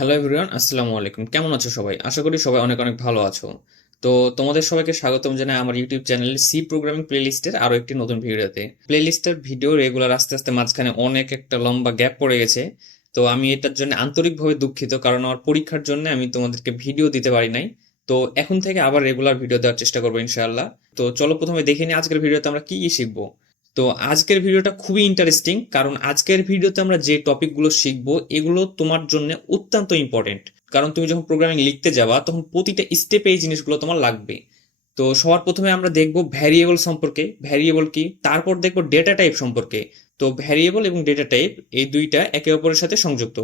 Hello everyone, আসসালামু আলাইকুম। কেমন আছো সবাই? আশা করি সবাই অনেক অনেক ভালো আছো। তো তোমাদের সবাইকে স্বাগতম জানাই আমার ইউটিউব চ্যানেল সি প্রোগ্রামিং প্লেলিস্টের আরো একটি নতুন ভিডিওতে। প্লেলিস্টের ভিডিও রেগুলার আস্তে আস্তে মাঝখানে অনেক একটা লম্বা গ্যাপ পড়ে গেছে। তো আমি এটার জন্য আন্তরিকভাবে দুঃখিত, কারণ আমার পরীক্ষার জন্য আমি তোমাদেরকে ভিডিও দিতে পারি নাই। তো এখন থেকে আবার রেগুলার ভিডিও দেওয়ার চেষ্টা করবো ইনশাআল্লাহ। তো চলো প্রথমে দেখে নিই আজকের ভিডিওতে আমরা কি কি শিখবো। তো আজকের ভিডিওটা খুবই ইন্টারেস্টিং, কারণ আজকের ভিডিওতে আমরা যে টপিকগুলো শিখবো এগুলো তোমার জন্য অত্যন্ত ইম্পর্টেন্ট। কারণ তুমি যখন প্রোগ্রামিং লিখতে যাবা তখন প্রতিটা স্টেপে এই জিনিসগুলো তোমার লাগবে। তো সবার প্রথমে আমরা দেখব ভ্যারিয়েবল সম্পর্কে, ভ্যারিয়েবল কি, তারপর দেখব ডেটা টাইপ সম্পর্কে। তো ভ্যারিয়েবল এবং ডেটা টাইপ এই দুইটা একে অপরের সাথে সংযুক্ত,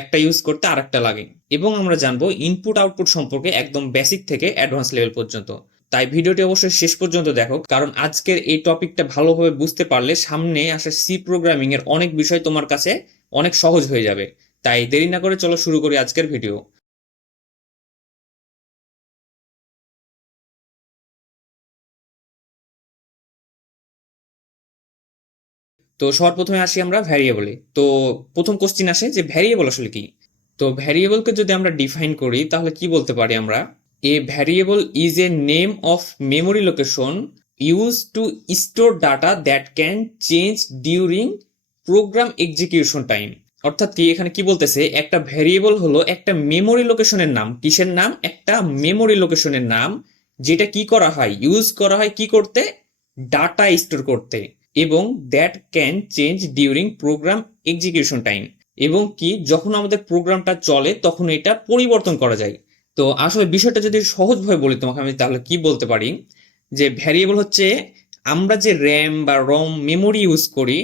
একটা ইউজ করতে আরেকটা লাগে। এবং আমরা জানবো ইনপুট আউটপুট সম্পর্কে একদম বেসিক থেকে অ্যাডভান্স লেভেল পর্যন্ত। তাই ভিডিওটি অবশ্যই শেষ পর্যন্ত দেখো, কারণ আজকের এই টপিকটা ভালোভাবে বুঝতে পারলে সামনে আসা সি প্রোগ্রামিং এর অনেক বিষয় তোমার কাছে অনেক সহজ হয়ে যাবে। তাই দেরি না করে চলো শুরু করি আজকের ভিডিও। তো সবার প্রথমে আসি আমরা ভ্যারিয়েবলে। তো প্রথম কোশ্চিন আসে যে ভ্যারিয়েবল আসলে কি। তো ভ্যারিয়েবলকে যদি আমরা ডিফাইন করি তাহলে কি বলতে পারি আমরা, a variable is a name of memory location use to store data that can change during program execution time. অর্থাৎ কি, এখানে কি বলতেছে, একটা ভ্যারিয়েবল হলো একটা মেমোরি লোকেশনের নাম। কিসের নাম? একটা মেমোরি লোকেশনের নাম, যেটা কি করা হয়, ইউজ করা হয় কি করতে, ডাটা স্টোর করতে। এবং that can change during program execution time, এবং কি যখন আমাদের প্রোগ্রামটা চলে তখন এটা পরিবর্তন করা যায়। তো আসলে বিষয়টা যদি সহজভাবে বলি তোমাকে আমি, তাহলে কি বলতে পারি যে ভ্যারিয়েবল হচ্ছে আমরা যে র্যাম বা রম মেমোরি ইউজ করি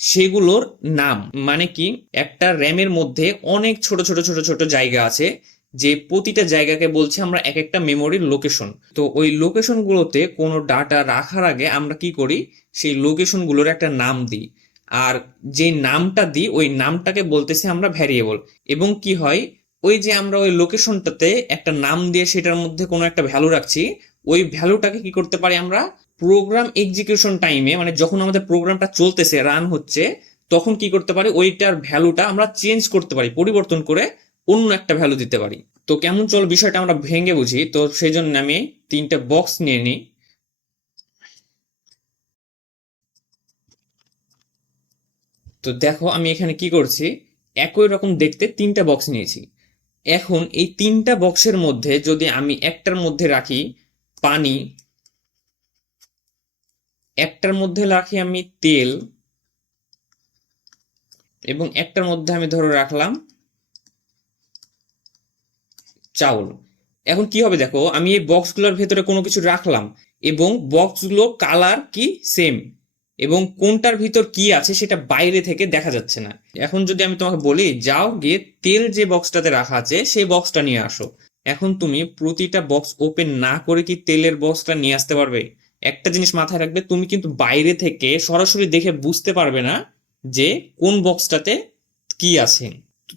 সেগুলোর নাম। মানে কি, একটা র্যামের মধ্যে অনেক ছোট ছোট ছোট ছোট জায়গা আছে, যে প্রতিটা জায়গাকে বলছে আমরা এক একটা মেমোরির লোকেশন। তো ওই লোকেশন গুলোতে কোনো ডাটা রাখার আগে আমরা কি করি, সেই লোকেশন গুলোর একটা নাম দিই। আর যে নামটা দিই ওই নামটাকে বলতেছি আমরা ভ্যারিয়েবল। এবং কি হয়, ওই যে আমরা ওই লোকেশনটাতে একটা নাম দিয়ে সেটার মধ্যে কোনো একটা ভ্যালু রাখছি, ওই ভ্যালুটাকে কি করতে পারি আমরা প্রোগ্রাম এক্সিকিউশন টাইমে, মানে যখন আমাদের প্রোগ্রামটা চলতেছে, রান হচ্ছে, তখন কি করতে পারি ওইটার ভ্যালুটা আমরা চেঞ্জ করতে পারি, পরিবর্তন করে অন্য একটা ভ্যালু দিতে পারি। তো কেমন চল বিষয়টা আমরা ভেঙে বুঝি। তো সেই জন্য আমি তিনটা বক্স নিয়ে নিই। তো দেখো আমি এখানে কি করছি, একই রকম দেখতে তিনটা বক্স নিয়েছি। এখন এই তিনটা বক্সের মধ্যে যদি আমি একটার মধ্যে রাখি পানি, একটার মধ্যে রাখি আমি তেল, এবং একটার মধ্যে আমি ধরে রাখলাম চাউল। এখন কি হবে দেখো, আমি এই বক্সগুলোর ভেতরে কোনো কিছু রাখলাম এবং বক্সগুলো কালার কি সেম, এবং কোনটার ভিতর কি আছে সেটা বাইরে থেকে দেখা যাচ্ছে না। এখন যদি আমি তোমাকে বলি যাও গিয়ে তেল যে বক্সটাতে রাখা আছে সেই বক্সটা নিয়ে আসো, এখন তুমি প্রতিটা বক্স ওপেন না করে কি তেলের বক্সটা নিয়ে আসতে পারবে? একটা জিনিস মাথায় রাখবে, তুমি কিন্তু বাইরে থেকে সরাসরি দেখে বুঝতে পারবে না যে কোন বক্সটাতে কি আছে।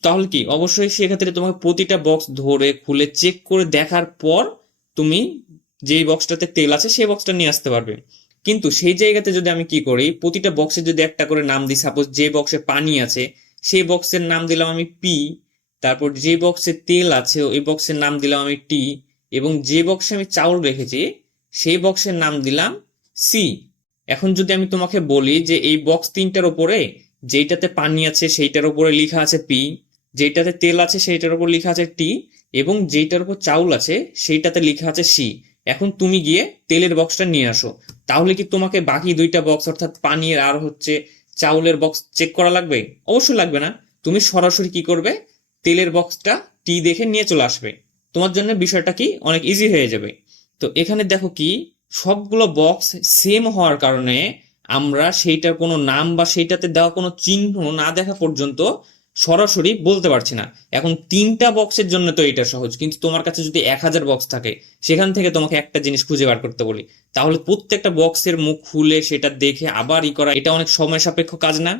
তাহলে কি, অবশ্যই সেক্ষেত্রে তোমাকে প্রতিটা বক্স ধরে খুলে চেক করে দেখার পর তুমি যেই বক্সটাতে তেল আছে সেই বক্সটা নিয়ে আসতে পারবে। কিন্তু সেই জায়গাতে যদি আমি কি করি, প্রতিটা বক্সে যদি একটা করে নাম দিই, সাপোজ যে বক্সে পানি আছে সেই বক্সের নাম দিলাম আমি পি, তারপর যে বক্সে তেল আছে ওই বক্সের নাম দিলাম আমি টি, এবং যে বক্সে আমি চাউল রেখেছি সেই বক্সের নাম দিলাম সি। এখন যদি আমি তোমাকে বলি যে এই বক্স তিনটার উপরে যেইটাতে পানি আছে সেইটার উপরে লেখা আছে পি, যেটাতে তেল আছে সেইটার উপর লেখা আছে টি, এবং যেটার উপর চাউল আছে সেইটাতে লেখা আছে সি, এখন তুমি গিয়ে তেলের বক্সটা নিয়ে আসো। তাহলে কি তোমাকে বাকি দুইটা বক্স অর্থাৎ পানির আর হচ্ছে চাউলের বক্স চেক করা লাগবে? অবশ্যই লাগবে না। তুমি সরাসরি কি করবে, তেলের বক্সটা টি দেখে নিয়ে চলে আসবে। তোমার জন্য বিষয়টা কি অনেক ইজি হয়ে যাবে। তো এখানে দেখো কি, সবগুলো বক্স সেম হওয়ার কারণে আমরা সেইটার কোনো নাম বা সেইটাতে দেওয়া কোনো চিহ্ন না দেখা পর্যন্ত সরাসরি বলতে পারছি না। এখন তিনটা বক্সের জন্য তো এটা সহজ, কিন্তু তোমার কাছে যদি 1000 বক্স থাকে, সেখান থেকে তোমাকে একটা জিনিস খুঁজে বার করতে বলি, তাহলে প্রত্যেকটা বক্সের মুখ খুলে সেটা দেখে আবার ই করা, এটা অনেক সময় সাপেক্ষ কাজ না?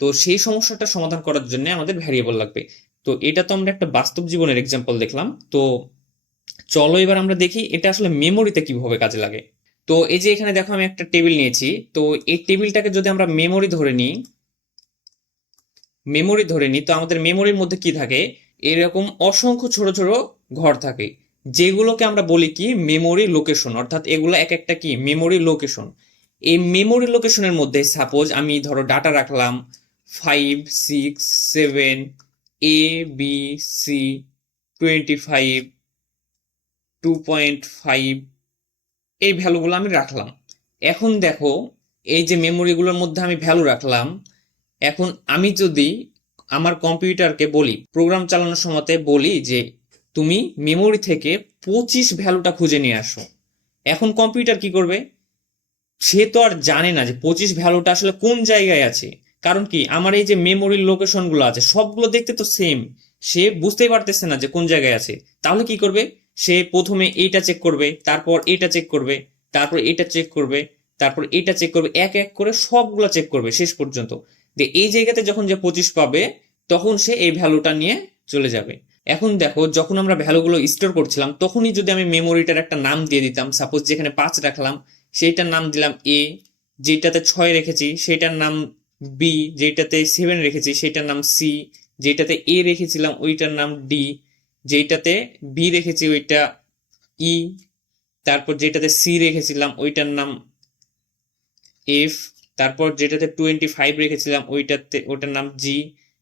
তো সেই সমস্যাটা সমাধান করার জন্য আমাদের ভ্যারিয়েবল লাগবে। তো এটা তো আমরা একটা বাস্তব জীবনের এক্সাম্পল দেখলাম। তো চলো এবার আমরা দেখি এটা আসলে মেমোরিতে কিভাবে কাজে লাগে। তো এই যে এখানে দেখো আমি একটা টেবিল নিয়েছি। তো এই টেবিলটাকে যদি আমরা মেমোরি ধরে নিই, তো আমাদের মেমোরির মধ্যে কি থাকে, এরকম অসংখ্য ছোট ছোট ঘর থাকে, যেগুলোকে আমরা বলি কি মেমোরি লোকেশন। অর্থাৎ এগুলো এক একটা কি মেমোরি লোকেশন। এই মেমোরি লোকেশনের মধ্যে সাপোজ আমি ধরো ডাটা রাখলাম 5 6 7 ABC 25 2.5, এই ভ্যালুগুলো আমি রাখলাম। এখন দেখো, এই যে মেমোরিগুলোর মধ্যে আমি ভ্যালু রাখলাম, এখন আমি যদি আমার কম্পিউটারকে বলি, প্রোগ্রাম চালানোর সময়তে বলি যে তুমি মেমোরি থেকে 25 ভ্যালুটা খুঁজে নিয়ে আসো, এখন কম্পিউটার কি করবে? সে তো আর জানে না যে 25 ভ্যালুটা আসলে কোন জায়গায় আছে। কারণ কি, আমার এই যে মেমোরির লোকেশনগুলো আছে সবগুলো দেখতে তো সেম, সে বুঝতেই পারতেছে না যে কোন জায়গায় আছে। তাহলে কি করবে? সে প্রথমে এইটা চেক করবে, তারপর এটা চেক করবে, তারপর এটা চেক করবে, তারপর এটা চেক করবে, এক এক করে সবগুলো চেক করবে শেষ পর্যন্ত। যে এই জায়গাতে যখন যে 25 পাবে, তখন সে এই ভ্যালুটা নিয়ে চলে যাবে। এখন দেখো, যখন আমরা ভ্যালুগুলো স্টোর করছিলাম তখনই যদি আমি মেমোরিটার একটা নাম দিয়ে দিতাম, সাপোজ যেখানে 5 রাখলাম সেইটার নাম দিলাম এ, যেটাতে 6 রেখেছি সেটার নাম বি, যেটাতে 7 রেখেছি সেটার নাম সি, যেটাতে এ রেখেছিলাম ওইটার নাম ডি, যেটাতে বি রেখেছি ওইটা ই, তারপর যেটাতে সি রেখেছিলাম ওইটার নাম এফ, তারপর যেটাতে 25 রেখেছিলাম ওটার নাম জি,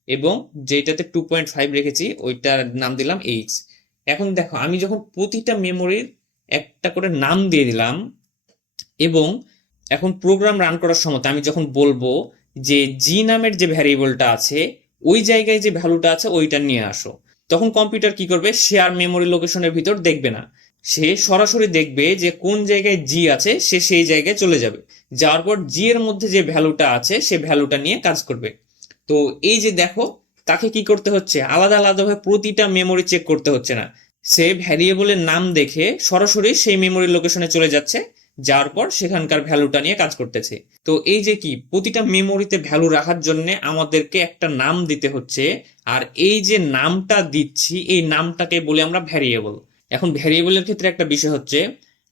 এবং যেটাতে 2.5 রেখেছি ওইটার নাম দিলাম এইচ। এখন দেখো, আমি যখন প্রতিটা মেমোরির একটা করে নাম দিয়ে দিলাম, এবং এখন প্রোগ্রাম রান করার সময় আমি যখন বলবো যে জি নামের যে ভ্যারিয়েবলটা আছে ওই জায়গায় যে ভ্যালুটা আছে ওইটা নিয়ে আসো, তখন কম্পিউটার কি করবে? সে আর মেমোরি লোকেশনের ভিতর দেখবে না, সে সরাসরি দেখবে যে কোন জায়গায় জি আছে, সে সেই জায়গায় চলে যাবে, যাওয়ার পর জি এর মধ্যে যে ভ্যালুটা আছে সে ভ্যালুটা নিয়ে কাজ করবে। তো এই যে দেখো, তাকে কি করতে হচ্ছে? আলাদা আলাদাভাবে প্রতিটা মেমোরি চেক করতে হচ্ছে না, সে ভ্যারিয়েবলের নাম দেখে সরাসরি সেই মেমোরি লোকেশনে চলে যাচ্ছে, যাওয়ার পর সেখানকার ভ্যালুটা নিয়ে কাজ করতেছে। তো এই যে কি, প্রতিটা মেমোরিতে ভ্যালু রাখার জন্য আমাদেরকে একটা নাম দিতে হচ্ছে, আর এই যে নামটা দিচ্ছি এই নামটাকে বলি আমরা ভ্যারিয়েবল। এখন ভ্যারিয়েবলের ক্ষেত্রে একটা বিষয় হচ্ছে,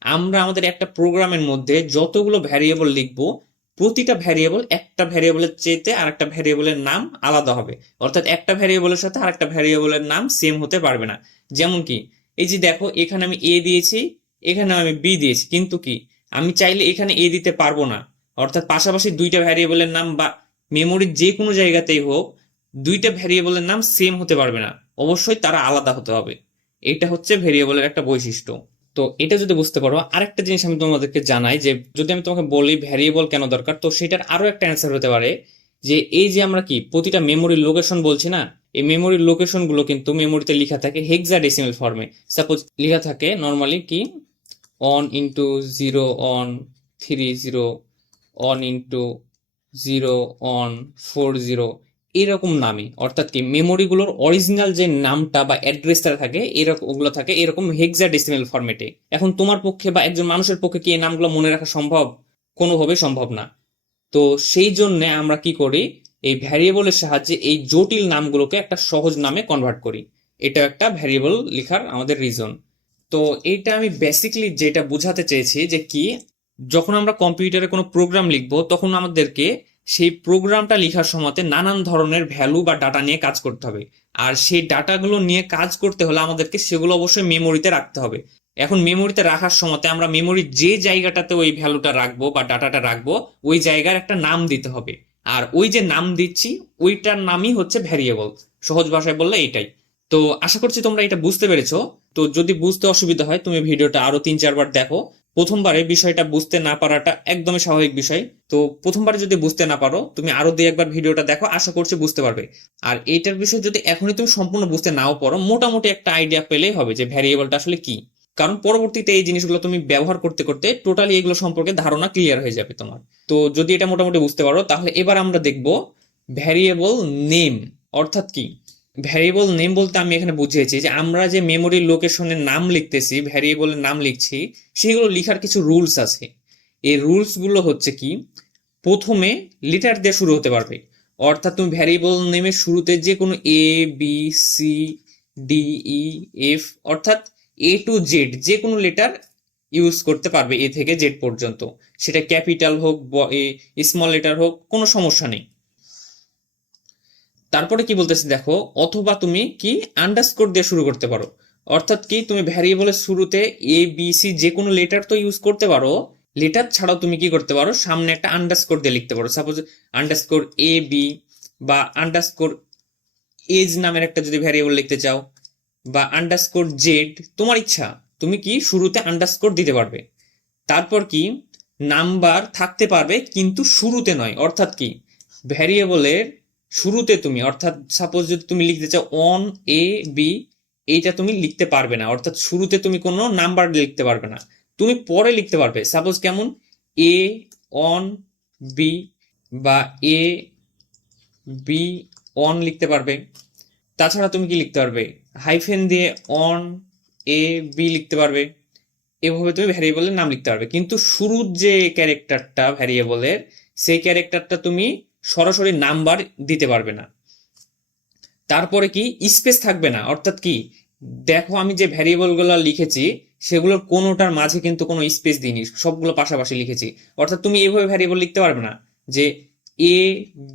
আমরা আমাদের একটা প্রোগ্রামের মধ্যে যতগুলো ভ্যারিয়েবল লিখবো, প্রতিটা ভ্যারিয়েবল একটা ভ্যারিয়েবলের চেয়ে আর একটা ভ্যারিয়েবলের নাম আলাদা হবে। অর্থাৎ একটা ভ্যারিয়েবলের সাথে আর একটা ভ্যারিয়েবলের নাম সেম হতে পারবে না। যেমন কি, এই যে দেখো, এখানে আমি এ দিয়েছি, এখানে আমি বি দিয়েছি, কিন্তু কি আমি চাইলে এখানে এ দিতে পারবো না। অর্থাৎ পাশাপাশি দুইটা ভ্যারিয়েবলের নাম বা মেমোরির যে কোনো জায়গাতেই হোক, দুইটা ভ্যারিয়েবলের নাম সেম হতে পারবে না, অবশ্যই তারা আলাদা হতে হবে। এটা হচ্ছে ভ্যারিয়েবলের একটা বৈশিষ্ট্য। তো এটা যদি বুঝতে পারো, আরেকটা জিনিস আমি তোমাদেরকে জানাই যে যদি আমি তোমাকে বলি ভ্যারিয়েবল কেন দরকার, তো সেটার আরো একটা অ্যান্সার হতে পারে যে এই যে আমরা কি প্রতিটা মেমোরির লোকেশন বলছি না, এই মেমোরির লোকেশন গুলো কিন্তু মেমোরিতে লেখা থাকে হেক্সাডেসিমাল ফর্মে। সাপোজ লেখা থাকে নর্মালি কি 1 × 0 1 3 0, 1 × 0 1 4 0, এরকম নামে। অর্থাৎ কি মেমোরিগুলোর অরিজিনাল যে নামটা বা অ্যাড্রেসটা থাকে এরকম, ওগুলো থাকে এরকম হেক্সাডেসিমাল ফরম্যাটে। এখন তোমার পক্ষে বা একজন মানুষের পক্ষে কি এই নামগুলো মনে রাখা সম্ভব? কোনোভাবেই সম্ভব না। তো সেই জন্য আমরা কি করি, এই ভ্যারিয়েবলের সাহায্যে এই জটিল নামগুলোকে একটা সহজ নামে কনভার্ট করি। এটা একটা ভ্যারিয়েবল লেখার আমাদের রিজন। তো এইটা আমি বেসিকলি যেটা বোঝাতে চেয়েছি যে কি, যখন আমরা কম্পিউটারে কোনো প্রোগ্রাম লিখব তখন আমাদেরকে সেই প্রোগ্রামটা লেখার সময়তে নানান ধরনের ভ্যালু বা ডাটা নিয়ে কাজ করতে হবে। আর সেই ডাটাগুলো নিয়ে কাজ করতে হলে আমাদেরকে সেগুলো অবশ্যই মেমোরিতে রাখতে হবে। এখন মেমোরিতে রাখার সময়তে আমরা মেমোরির যে জায়গাটাতে ওই ভ্যালুটা রাখবো বা ডাটাটা রাখবো ওই জায়গার একটা নাম দিতে হবে। আর ওই যে নাম দিচ্ছি ওইটার নামই হচ্ছে ভ্যারিয়েবল। সহজ ভাষায় বললে এইটাই। তো আশা করছি তোমরা এটা বুঝতে পেরেছো। তো যদি বুঝতে অসুবিধা হয় তুমি ভিডিওটা আরো 3 4 বার দেখো। প্রথমবারে বিষয়টা বুঝতে না পারাটা একদমই স্বাভাবিক বিষয়। তো প্রথমবারে যদি বুঝতে না পারো তুমি আরো 2 1 বার ভিডিওটা দেখো, আশা করছি বুঝতে পারবে। আর এইটার বিষয় যদি এখনই তুমি সম্পূর্ণ বুঝতে নাও পারো, মোটামুটি একটা আইডিয়া পেলেই হবে যে ভ্যারিয়েবলটা আসলে কি। কারণ পরবর্তীতে এই জিনিসগুলো তুমি ব্যবহার করতে করতে টোটালি এগুলো সম্পর্কে ধারণা ক্লিয়ার হয়ে যাবে তোমার। তো যদি এটা মোটামুটি বুঝতে পারো তাহলে এবার আমরা দেখব ভ্যারিয়েবল নেম অর্থাৎ কি। ভ্যারিয়েবল নেম বলতে আমি এখানে বুঝিয়েছি যে আমরা যে মেমোরি লোকেশনের নাম লিখতেছি, ভ্যারিয়েবলের নাম লিখছি, সেগুলো লেখার কিছু রুলস আছে। এই রুলস গুলো হচ্ছে কি, প্রথমে লেটার দিয়ে শুরু হতে পারবে। অর্থাৎ তুমি ভ্যারিয়েবল নেমের শুরুতে যে কোনো A B C D E F, অর্থাৎ A to Z যে কোনো লেটার ইউজ করতে পারবে, এ থেকে জেড পর্যন্ত। সেটা ক্যাপিটাল হোক স্মল লেটার হোক, কোনো সমস্যা নেই। তারপরে কি বলতেছে দেখো, অথবা তুমি কি আন্ডারস্কোর দিয়ে শুরু করতে পারো। অর্থাৎ কি তুমি ভ্যারিয়েবলের শুরুতে এ বি সি যে কোনো লেটার তো ইউজ করতে পারো, লেটার ছাড়াও তুমি কি করতে পারো, সামনে একটা আন্ডারস্কোর দিয়ে লিখতে পারো। সাপোজ আন্ডারস্কোর এ বি বা আন্ডারস্কোর এজ নামের একটা যদি ভ্যারিয়েবল লিখতে চাও, বা আন্ডারস্কোর জেড, তোমার ইচ্ছা, তুমি কি শুরুতে আন্ডারস্কোর দিতে পারবে। তারপর কি নাম্বার থাকতে পারবে কিন্তু শুরুতে নয়। অর্থাৎ কি ভ্যারিয়েবলের শুরুতে তুমি, অর্থাৎ সাপোজ যদি তুমি লিখতে চাও অন এ বি, এইটা তুমি লিখতে পারবে না। অর্থাৎ শুরুতে তুমি কোনো নাম্বার লিখতে পারবে না, তুমি পরে লিখতে পারবে। সাপোজ কেমন, এ অন বি বা এ বি অন লিখতে পারবে। তাছাড়া তুমি কি লিখতে পারবে, হাইফেন দিয়ে অন এ বি লিখতে পারবে। এভাবে তুমি ভ্যারিয়েবলের নাম লিখতে পারবে, কিন্তু শুরুর যে ক্যারেক্টারটা ভ্যারিয়েবলের, সেই ক্যারেক্টারটা তুমি সরাসরি নাম্বার দিতে পারবে না। তারপরে কি স্পেস থাকবে না। অর্থাৎ কি দেখো, আমি যে ভ্যারিয়েবলগুলো লিখেছি সেগুলোর কোনোটার মাঝে কিন্তু কোনো স্পেস দিইনি, সবগুলো পাশাপাশি লিখেছি। অর্থাৎ তুমি এইভাবে ভ্যারিয়েবল লিখতে পারবে না যে এ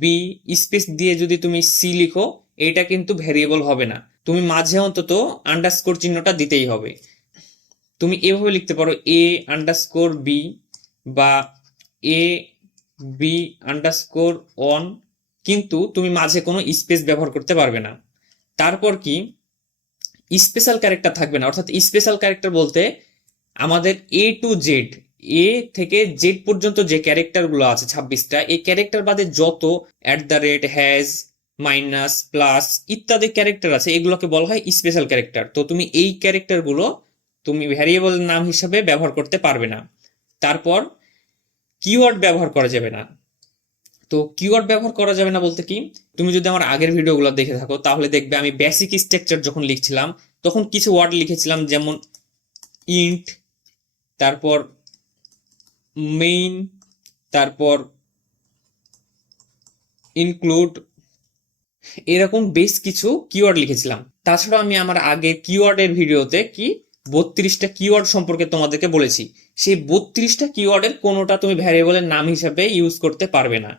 বি স্পেস দিয়ে যদি তুমি সি লিখো, এটা কিন্তু ভ্যারিয়েবল হবে না। তুমি মাঝে অন্তত আন্ডারস্কোর চিহ্নটা দিতেই হবে। তুমি এভাবে লিখতে পারো এ আন্ডারস্কোর বি বা এ বি আন্ডারস্কোর অন, কিন্তু তুমি মাঝে কোনো স্পেস ব্যবহার করতে পারবে না। তারপর কি স্পেশাল ক্যারেক্টার থাকবে না। অর্থাৎ স্পেশাল ক্যারেক্টার বলতে আমাদের এ টু জেড, এ থেকে জেড পর্যন্ত যে ক্যারেক্টারগুলো আছে 26টা, এই ক্যারেক্টার বাদে যত at the rate, has, minus, plus ইত্যাদি ক্যারেক্টার আছে, এগুলোকে বলা হয় স্পেশাল ক্যারেক্টার। তো তুমি এই ক্যারেক্টারগুলো তুমি ভ্যারিয়েবলের নাম হিসাবে ব্যবহার করতে পারবে না। তারপর কিওয়ার্ড ব্যবহার করা যাবে না। তো কিওয়ার্ড ব্যবহার করা যাবে না বলতে কি, তুমি যদি আমার আগের ভিডিওগুলো দেখে থাকো তাহলে দেখবে আমি বেসিক স্ট্রাকচার যখন লিখছিলাম তখন কিছু ওয়ার্ড লিখেছিলাম, যেমন ইন্ট, তারপর মেইন, তারপর ইনক্লুড, এরকম বেশ কিছু কিওয়ার্ড লিখেছিলাম। তাছাড়া আমি আমার আগে কিওয়ার্ডের ভিডিওতে কি 32টা কিওয়ার্ড সম্পর্কে তোমাদেরকে বলেছি। সেই 32টা কিওয়ার্ডের কোনোটা তুমি ভ্যারিয়েবলের নাম হিসাবে ইউজ করতে পারবে না।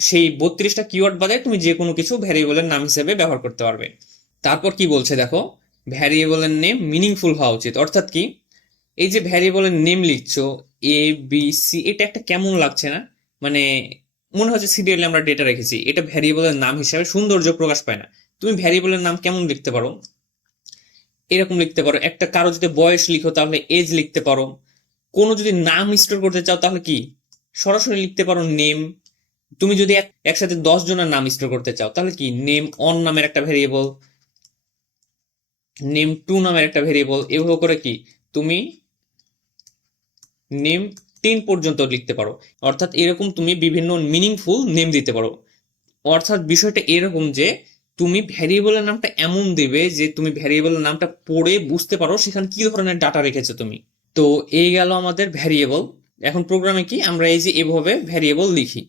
সেই 32টা কিওয়ার্ড বাদে তুমি যে কোনো কিছু ভ্যারিয়েবলের নাম হিসেবে ব্যবহার করতে পারবে। তারপর কি বলছে দেখো, ভ্যারিয়েবলের নেম মিনিংফুল হওয়া উচিত। অর্থাৎ কি এই যে ভ্যারিয়েবলের নেম লিখছো এ বি সি, এটা একটা কেমন লাগছে না, মানে মনে হচ্ছে সিরিয়ালে আমরা ডেটা রেখেছি, এটা ভ্যারিয়েবলের নাম হিসাবে সৌন্দর্য প্রকাশ পায় না। তুমি ভ্যারিয়েবলের নাম কেমন লিখতে পারো, এরকম লিখতে পারো। একটা কারো যদি বয়স লিখো তাহলে এজ লিখতে পারো। কোনো যদি নাম স্টোর করতে চাও তাহলে কি সরাসরি লিখতে পারো নেম। তুমি যদি একসাথে 10 জনের নাম স্টোর করতে চাও তাহলে কি নেম অন নামের একটা ভেরিয়েবল, নেম টু নামের একটা ভেরিয়েবল, এভাবে করে কি তুমি নেম 10 পর্যন্ত লিখতে পারো। অর্থাৎ এরকম তুমি বিভিন্ন মিনিংফুল নেম দিতে পারো। অর্থাৎ বিষয়টা এরকম যে তুমি ভ্যারিয়েবলের নামটা এমন দেবে যে তুমি ভ্যারিয়েবলের নামটা পড়ে বুঝতে পারো সেখানে কি ধরনের ডাটা রেখেছো তুমি। তো এই গেল আমাদের ভ্যারিয়েবল। এখন প্রোগ্রামে কি আমরা এই যে এভাবে ভ্যারিয়েবল লিখি।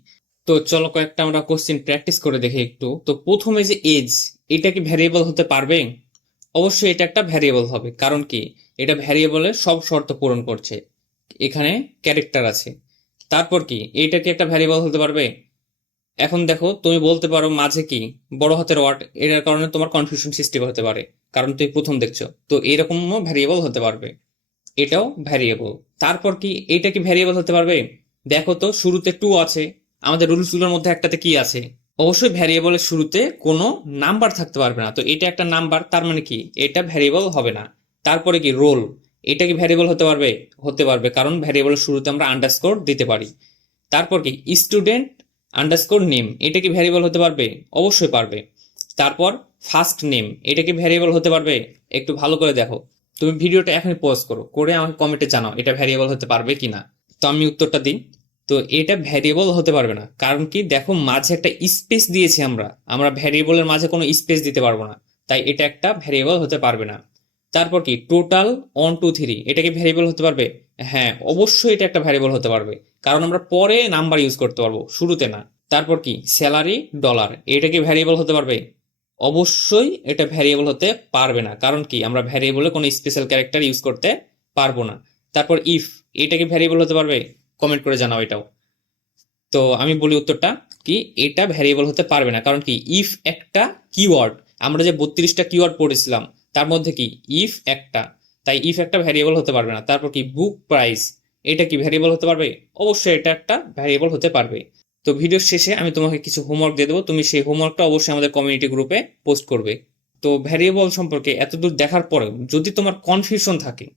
তো চলো কয়েকটা আমরা কোশ্চেন প্র্যাকটিস করে দেখি একটু। তো প্রথমে যে এজ, এটা কি ভ্যারিয়েবল হতে পারবে? অবশ্যই এটা একটা ভ্যারিয়েবল হবে, কারণ কি এটা ভ্যারিয়েবলের সব শর্ত পূরণ করছে, এখানে ক্যারেক্টার আছে। তারপর কি এটা কি একটা ভ্যারিয়েবল হতে পারবে? এখন দেখো তুমি বলতে পারো মাঝে কি বড় হাতের ওয়ার্ড, এটার কারণে তোমার কনফিউশন সৃষ্টি হতে পারে, কারণ তুমি প্রথম দেখছো। তো এরকমও ভ্যারিয়েবল হতে পারবে, এটাও ভ্যারিয়েবল। তারপর কি এটা কি ভ্যারিয়েবল হতে পারবে? দেখো তো শুরুতে টু আছে, আমাদের রুলসগুলোর মধ্যে একটাতে কি আছে, অবশ্যই ভ্যারিয়েবলের শুরুতে কোনো নাম্বার থাকতে পারবে না। তো এটা একটা নাম্বার, তার মানে কি এটা ভ্যারিয়েবল হবে না। তারপরে কি রোল, এটা কি ভ্যারিয়েবল হতে পারবে? হতে পারবে, কারণ ভ্যারিয়েবলের শুরুতে আমরা আন্ডারস্কোর দিতে পারি। তারপর কি স্টুডেন্ট আন্ডারস্কোর নেম, এটা কি ভ্যারিয়েবল হতে পারবে? অবশ্যই পারবে। তারপর ফার্স্ট নেম, এটা কি ভ্যারিয়েবল হতে পারবে? একটু ভালো করে দেখো, তুমি ভিডিওটা এখনই পজ করো, করে আমাকে কমেন্টে জানাও এটা ভ্যারিয়েবল হতে পারবে কিনা। তো আমি উত্তরটা দিই। তো এটা ভ্যারিয়েবল হতে পারবে না, কারণ কি দেখো মাঝে একটা স্পেস দিয়েছি, আমরা আমরা ভ্যারিয়েবলের মাঝে কোনো স্পেস দিতে পারবো না, তাই এটা একটা ভ্যারিয়েবল হতে পারবে না। তারপর কি টোটাল 1 2 3, এটা কি ভ্যারিয়েবল হতে পারবে? হ্যাঁ অবশ্যই এটা একটা ভ্যারিয়েবল হতে পারবে, কারণ আমরা পরে নাম্বার ইউজ করতে পারবো, শুরুতে না। তারপর কি স্যালারি ডলার, এটা কি ভ্যারিয়েবল হতে পারবে? অবশ্যই এটা ভ্যারিয়েবল হতে পারবে না, কারণ কি আমরা ভ্যারিয়েবলে কোনো স্পেশাল ক্যারেক্টার ইউজ করতে পারবো না। তারপর ইফ, এটা কি ভ্যারিয়েবল হতে পারবে? কমেন্ট করে জানাও এটাও। তো আমি বলি উত্তরটা কি, এটা ভ্যারিয়েবল হতে পারবে না। কারণ কি, ইফ একটা কিওয়ার্ড, আমরা যে 32টা কিওয়ার্ড পড়েছিলাম তার মধ্যে কি ইফ একটা, তাই ইফ একটা ভ্যারিয়েবল হতে পারবে না। তারপর কি, বুক প্রাইস, এটা কি ভ্যারিয়েবল হতে পারবে? অবশ্যই এটা একটা ভ্যারিয়েবল হতে পারবে। তো ভিডিওর শেষে আমি তোমাকে কিছু হোমওয়ার্ক দিয়ে দেবো, তুমি সেই হোমওয়ার্কটা অবশ্যই আমাদের কমিউনিটি গ্রুপে পোস্ট করবে। তো ভ্যারিয়েবল সম্পর্কে এতদূর দেখার পরেও যদি তোমার কনফিউশন থাকে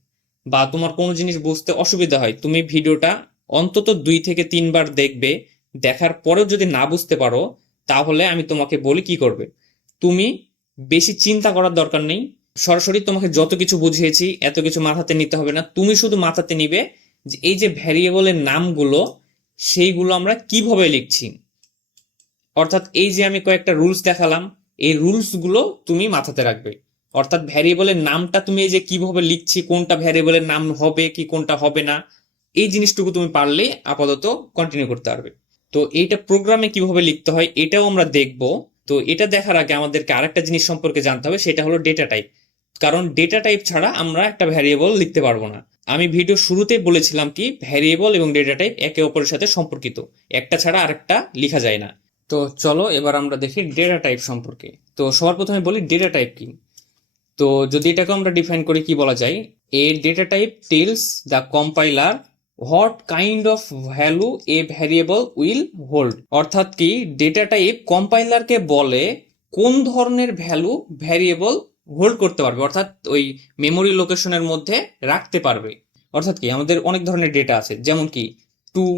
বা তোমার কোনো জিনিস বুঝতে অসুবিধা হয়, তুমি ভিডিওটা অন্তত 2 থেকে 3 বার দেখবে। দেখার পরেও যদি না বুঝতে পারো, তাহলে আমি তোমাকে বলি কি করবে। তুমি বেশি চিন্তা করার দরকার নেই, সরাসরি তোমাকে যত কিছু বুঝিয়েছি এত কিছু মাথাতে নিতে হবে না। তুমি শুধু মাথাতে নিবে যে এই যে ভ্যারিয়েবলের নামগুলো, সেইগুলো আমরা কিভাবে লিখছি। অর্থাৎ এই যে আমি কয়েকটা রুলস দেখালাম, এই রুলস গুলো তুমি মাথাতে রাখবে। অর্থাৎ ভ্যারিয়েবলের নামটা তুমি এই যে কিভাবে লিখছি, কোনটা ভ্যারিয়েবলের নাম হবে কি কোনটা হবে না, এই জিনিসটুকু তুমি পারলে আপাতত কন্টিনিউ করতে পারবে। তো এইটা প্রোগ্রামে কিভাবে লিখতে হয় এটাও আমরা দেখব। তো এটা দেখার আগে আমাদেরকে আরেকটা জিনিস সম্পর্কে জানতে হবে, সেটা হলো ডেটা টাইপ। কারণ ডেটা টাইপ ছাড়া আমরা একটা ভ্যারিয়েবল লিখতে পারবো না। আমি ভিডিও শুরুতেই বলেছিলাম কি, ভ্যারিয়েবল এবং ডেটা টাইপ একে অপরের সাথে সম্পর্কিত, একটা ছাড়া আরেকটা লেখা যায় না। তো চলো এবার আমরা দেখি ডেটা টাইপ সম্পর্কে। তো সবার প্রথমে বলি ডেটা টাইপ কি। তো যদি এটাকে আমরা ডিফাইন করি, কি বলা যায়, a data type tells the compiler what kind of value a variable will hold. অর্থাৎ কি, ডেটা টাইপ কম্পাইলারকে বলে কোন ধরনের ভ্যালু ভ্যারিয়েবল হোল্ড করতে পারবে, অর্থাৎ ওই মেমোরি লোকেশনের মধ্যে রাখতে পারবে। অর্থাৎ কি, আমাদের অনেক ধরনের ডেটা আছে, যেমন কি 2,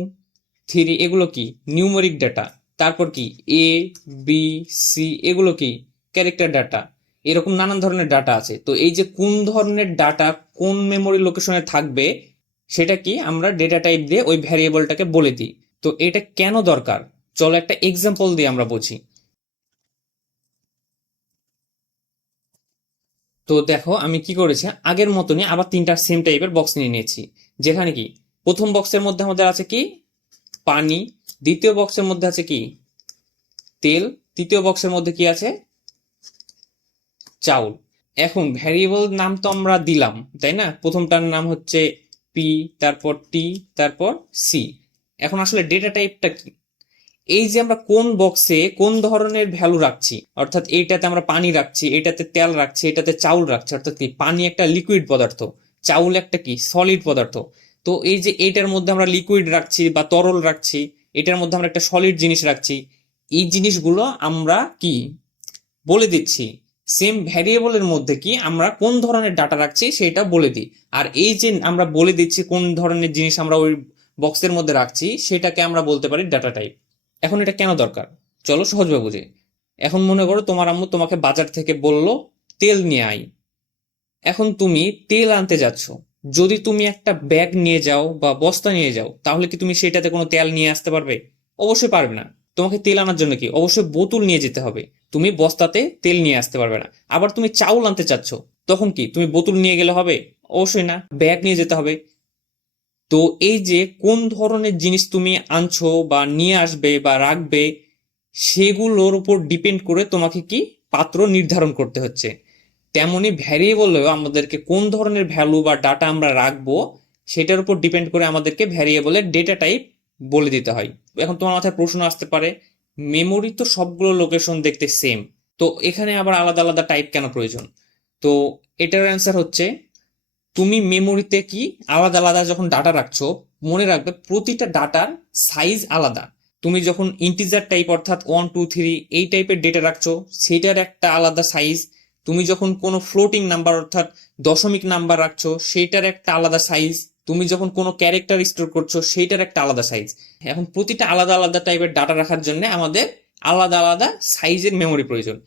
3, এগুলো কি নিউমেরিক ডাটা। তারপর কি A, B, C, এগুলো কি ক্যারেক্টার ডাটা। এরকম নানান ধরনের ডাটা আছে। তো এই যে কোন ধরনের ডাটা কোন মেমোরি লোকেশনে থাকবে, সেটা কি আমরা ডেটা টাইপ দিয়ে ওই ভ্যারিয়েবলটাকে বলে দিই। তো এটা কেন দরকার, চলো একটা এক্সাম্পল দিয়ে আমরা বুঝি। তো দেখো আমি কি করেছি, আগের মতনই আবার 3টা সেম টাইপের বক্স নিয়ে নিয়েছি। যেখানে কি প্রথম বক্সের মধ্যে আমাদের আছে কি পানি, দ্বিতীয় বক্সের মধ্যে আছে কি তেল, তৃতীয় বক্সের মধ্যে কি আছে চাউল। এখন ভ্যারিয়েবল নাম তো আমরা দিলাম, তাই না? প্রথমটার নাম হচ্ছে পি, তারপর টি, তারপর সি। এখন আসলে ডেটা টাইপটা কি, এই যে আমরা কোন বক্সে কোন ধরনের ভ্যালু রাখছি, অর্থাৎ এইটাতে আমরা পানি রাখছি, এটাতে তেল রাখছি, এটাতে চাউল রাখছি। অর্থাৎ কি, পানি একটা লিকুইড পদার্থ, চাউল একটা কি সলিড পদার্থ। তো এই যে এইটার মধ্যে আমরা লিকুইড রাখছি বা তরল রাখছি, এটার মধ্যে আমরা একটা সলিড জিনিস রাখছি, এই জিনিসগুলো আমরা কি বলে দিচ্ছি। সেম ভ্যারিয়েবলের মধ্যে কি আমরা কোন ধরনের ডাটা রাখছি সেটা বলে দিই। আর এই যে আমরা বলে দিচ্ছি কোন ধরনের জিনিস আমরা ওই বক্সের মধ্যে রাখছি, সেটাকে আমরা বলতে পারি ডাটা টাইপ। এখন এটা কেন দরকার, চলো সহজভাবে বুঝি। এখন মনে করো তোমার আম্মু তোমাকে বাজার থেকে বললো তেল নিয়ে আই। এখন তুমি তেল আনতে যাচ্ছ। যদি তুমি একটা ব্যাগ নিয়ে যাও বা বস্তা নিয়ে যাও, তাহলে কি তুমি সেটাতে কোনো তেল নিয়ে আসতে পারবে? অবশ্যই পারবে না। তোমাকে তেল আনার জন্য কি অবশ্যই বোতল নিয়ে যেতে হবে, তুমি বস্তাতে তেল নিয়ে আসতে পারবে না। আবার তুমি চাউল আনতে চাচ্ছ, তখন কি তুমি বোতল নিয়ে গেলে হবে? অবশ্যই না, ব্যাগ নিয়ে যেতে হবে। তো এই যে কোন ধরনের জিনিস তুমি আনছো বা নিয়ে আসবে বা রাখবে, সেগুলোর উপর ডিপেন্ড করে তোমাকে কি পাত্র নির্ধারণ করতে হচ্ছে। তেমনি ভ্যারিয়েবলেও আমাদেরকে কোন ধরনের ভ্যালু বা ডাটা আমরা রাখবো, সেটার উপর ডিপেন্ড করে আমাদেরকে ভ্যারিয়েবলের ডেটা টাইপ বলে দিতে হয়। এখন তোমার মাথায় প্রশ্ন আসতে পারে, মেমোরি তো সবগুলো লোকেশন দেখতে সেম, তো এখানে আবার আলাদা আলাদা টাইপ কেন প্রয়োজন? তো এটার অ্যান্সার হচ্ছে, তুমি মেমোরিতে কি আলাদা আলাদা যখন ডাটা রাখছো, মনে রাখবে প্রতিটা ডাটার সাইজ আলাদা। তুমি যখন ইন্টিজার টাইপ অর্থাৎ 1, 2, 3 এই টাইপের ডেটা রাখছো, সেটার একটা আলাদা সাইজ। তুমি যখন কোনো ফ্লোটিং নাম্বার অর্থাৎ দশমিক নাম্বার রাখছো, সেটার একটা আলাদা সাইজ। তুমি যখন কোনো ক্যারেক্টার স্টোর করছো, সেইটার একটা আলাদা সাইজ। এখন প্রতিটা আলাদা আলাদা টাইপের ডাটা রাখার জন্য আমাদের আলাদা আলাদা সাইজের মেমোরি প্রয়োজন।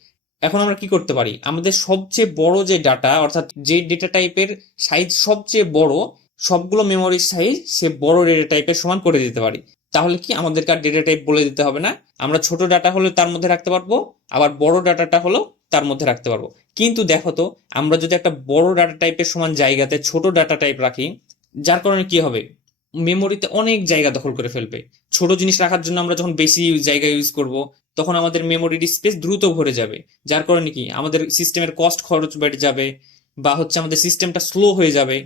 এখন আমরা কি করতে পারি, আমাদের সবচেয়ে বড় যে ডাটা অর্থাৎ যে ডেটা টাইপের সাইজ সবচেয়ে বড়, সবগুলো মেমোরির সাইজ সে বড় ডেটা টাইপের সমান করে দিতে পারি। তাহলে কি আমাদেরকে আর ডেটা টাইপ বলে দিতে হবে না, আমরা ছোট ডাটা হলে তার মধ্যে রাখতে পারবো, আবার বড় ডাটাটা হলো তার মধ্যে রাখতে পারবো। কিন্তু দেখো তো, আমরা যদি একটা বড় ডাটা টাইপের সমান জায়গাতে ছোট ডাটা টাইপ রাখি, যার কারণে কি হবে, মেমোরিতে অনেক জায়গা দখল করে ফেলবে। ছোট জিনিস রাখার জন্য আমরা যখন বেশি জায়গা ইউজ করব, তখন আমাদের মেমোরির স্পেস দ্রুত ভরে যাবে। যার কারণে কি আমাদের সিস্টেমের কস্ট খরচ বেড়ে যাবে, বা হচ্ছে আমাদের সিস্টেমটা স্লো হয়ে যাবে।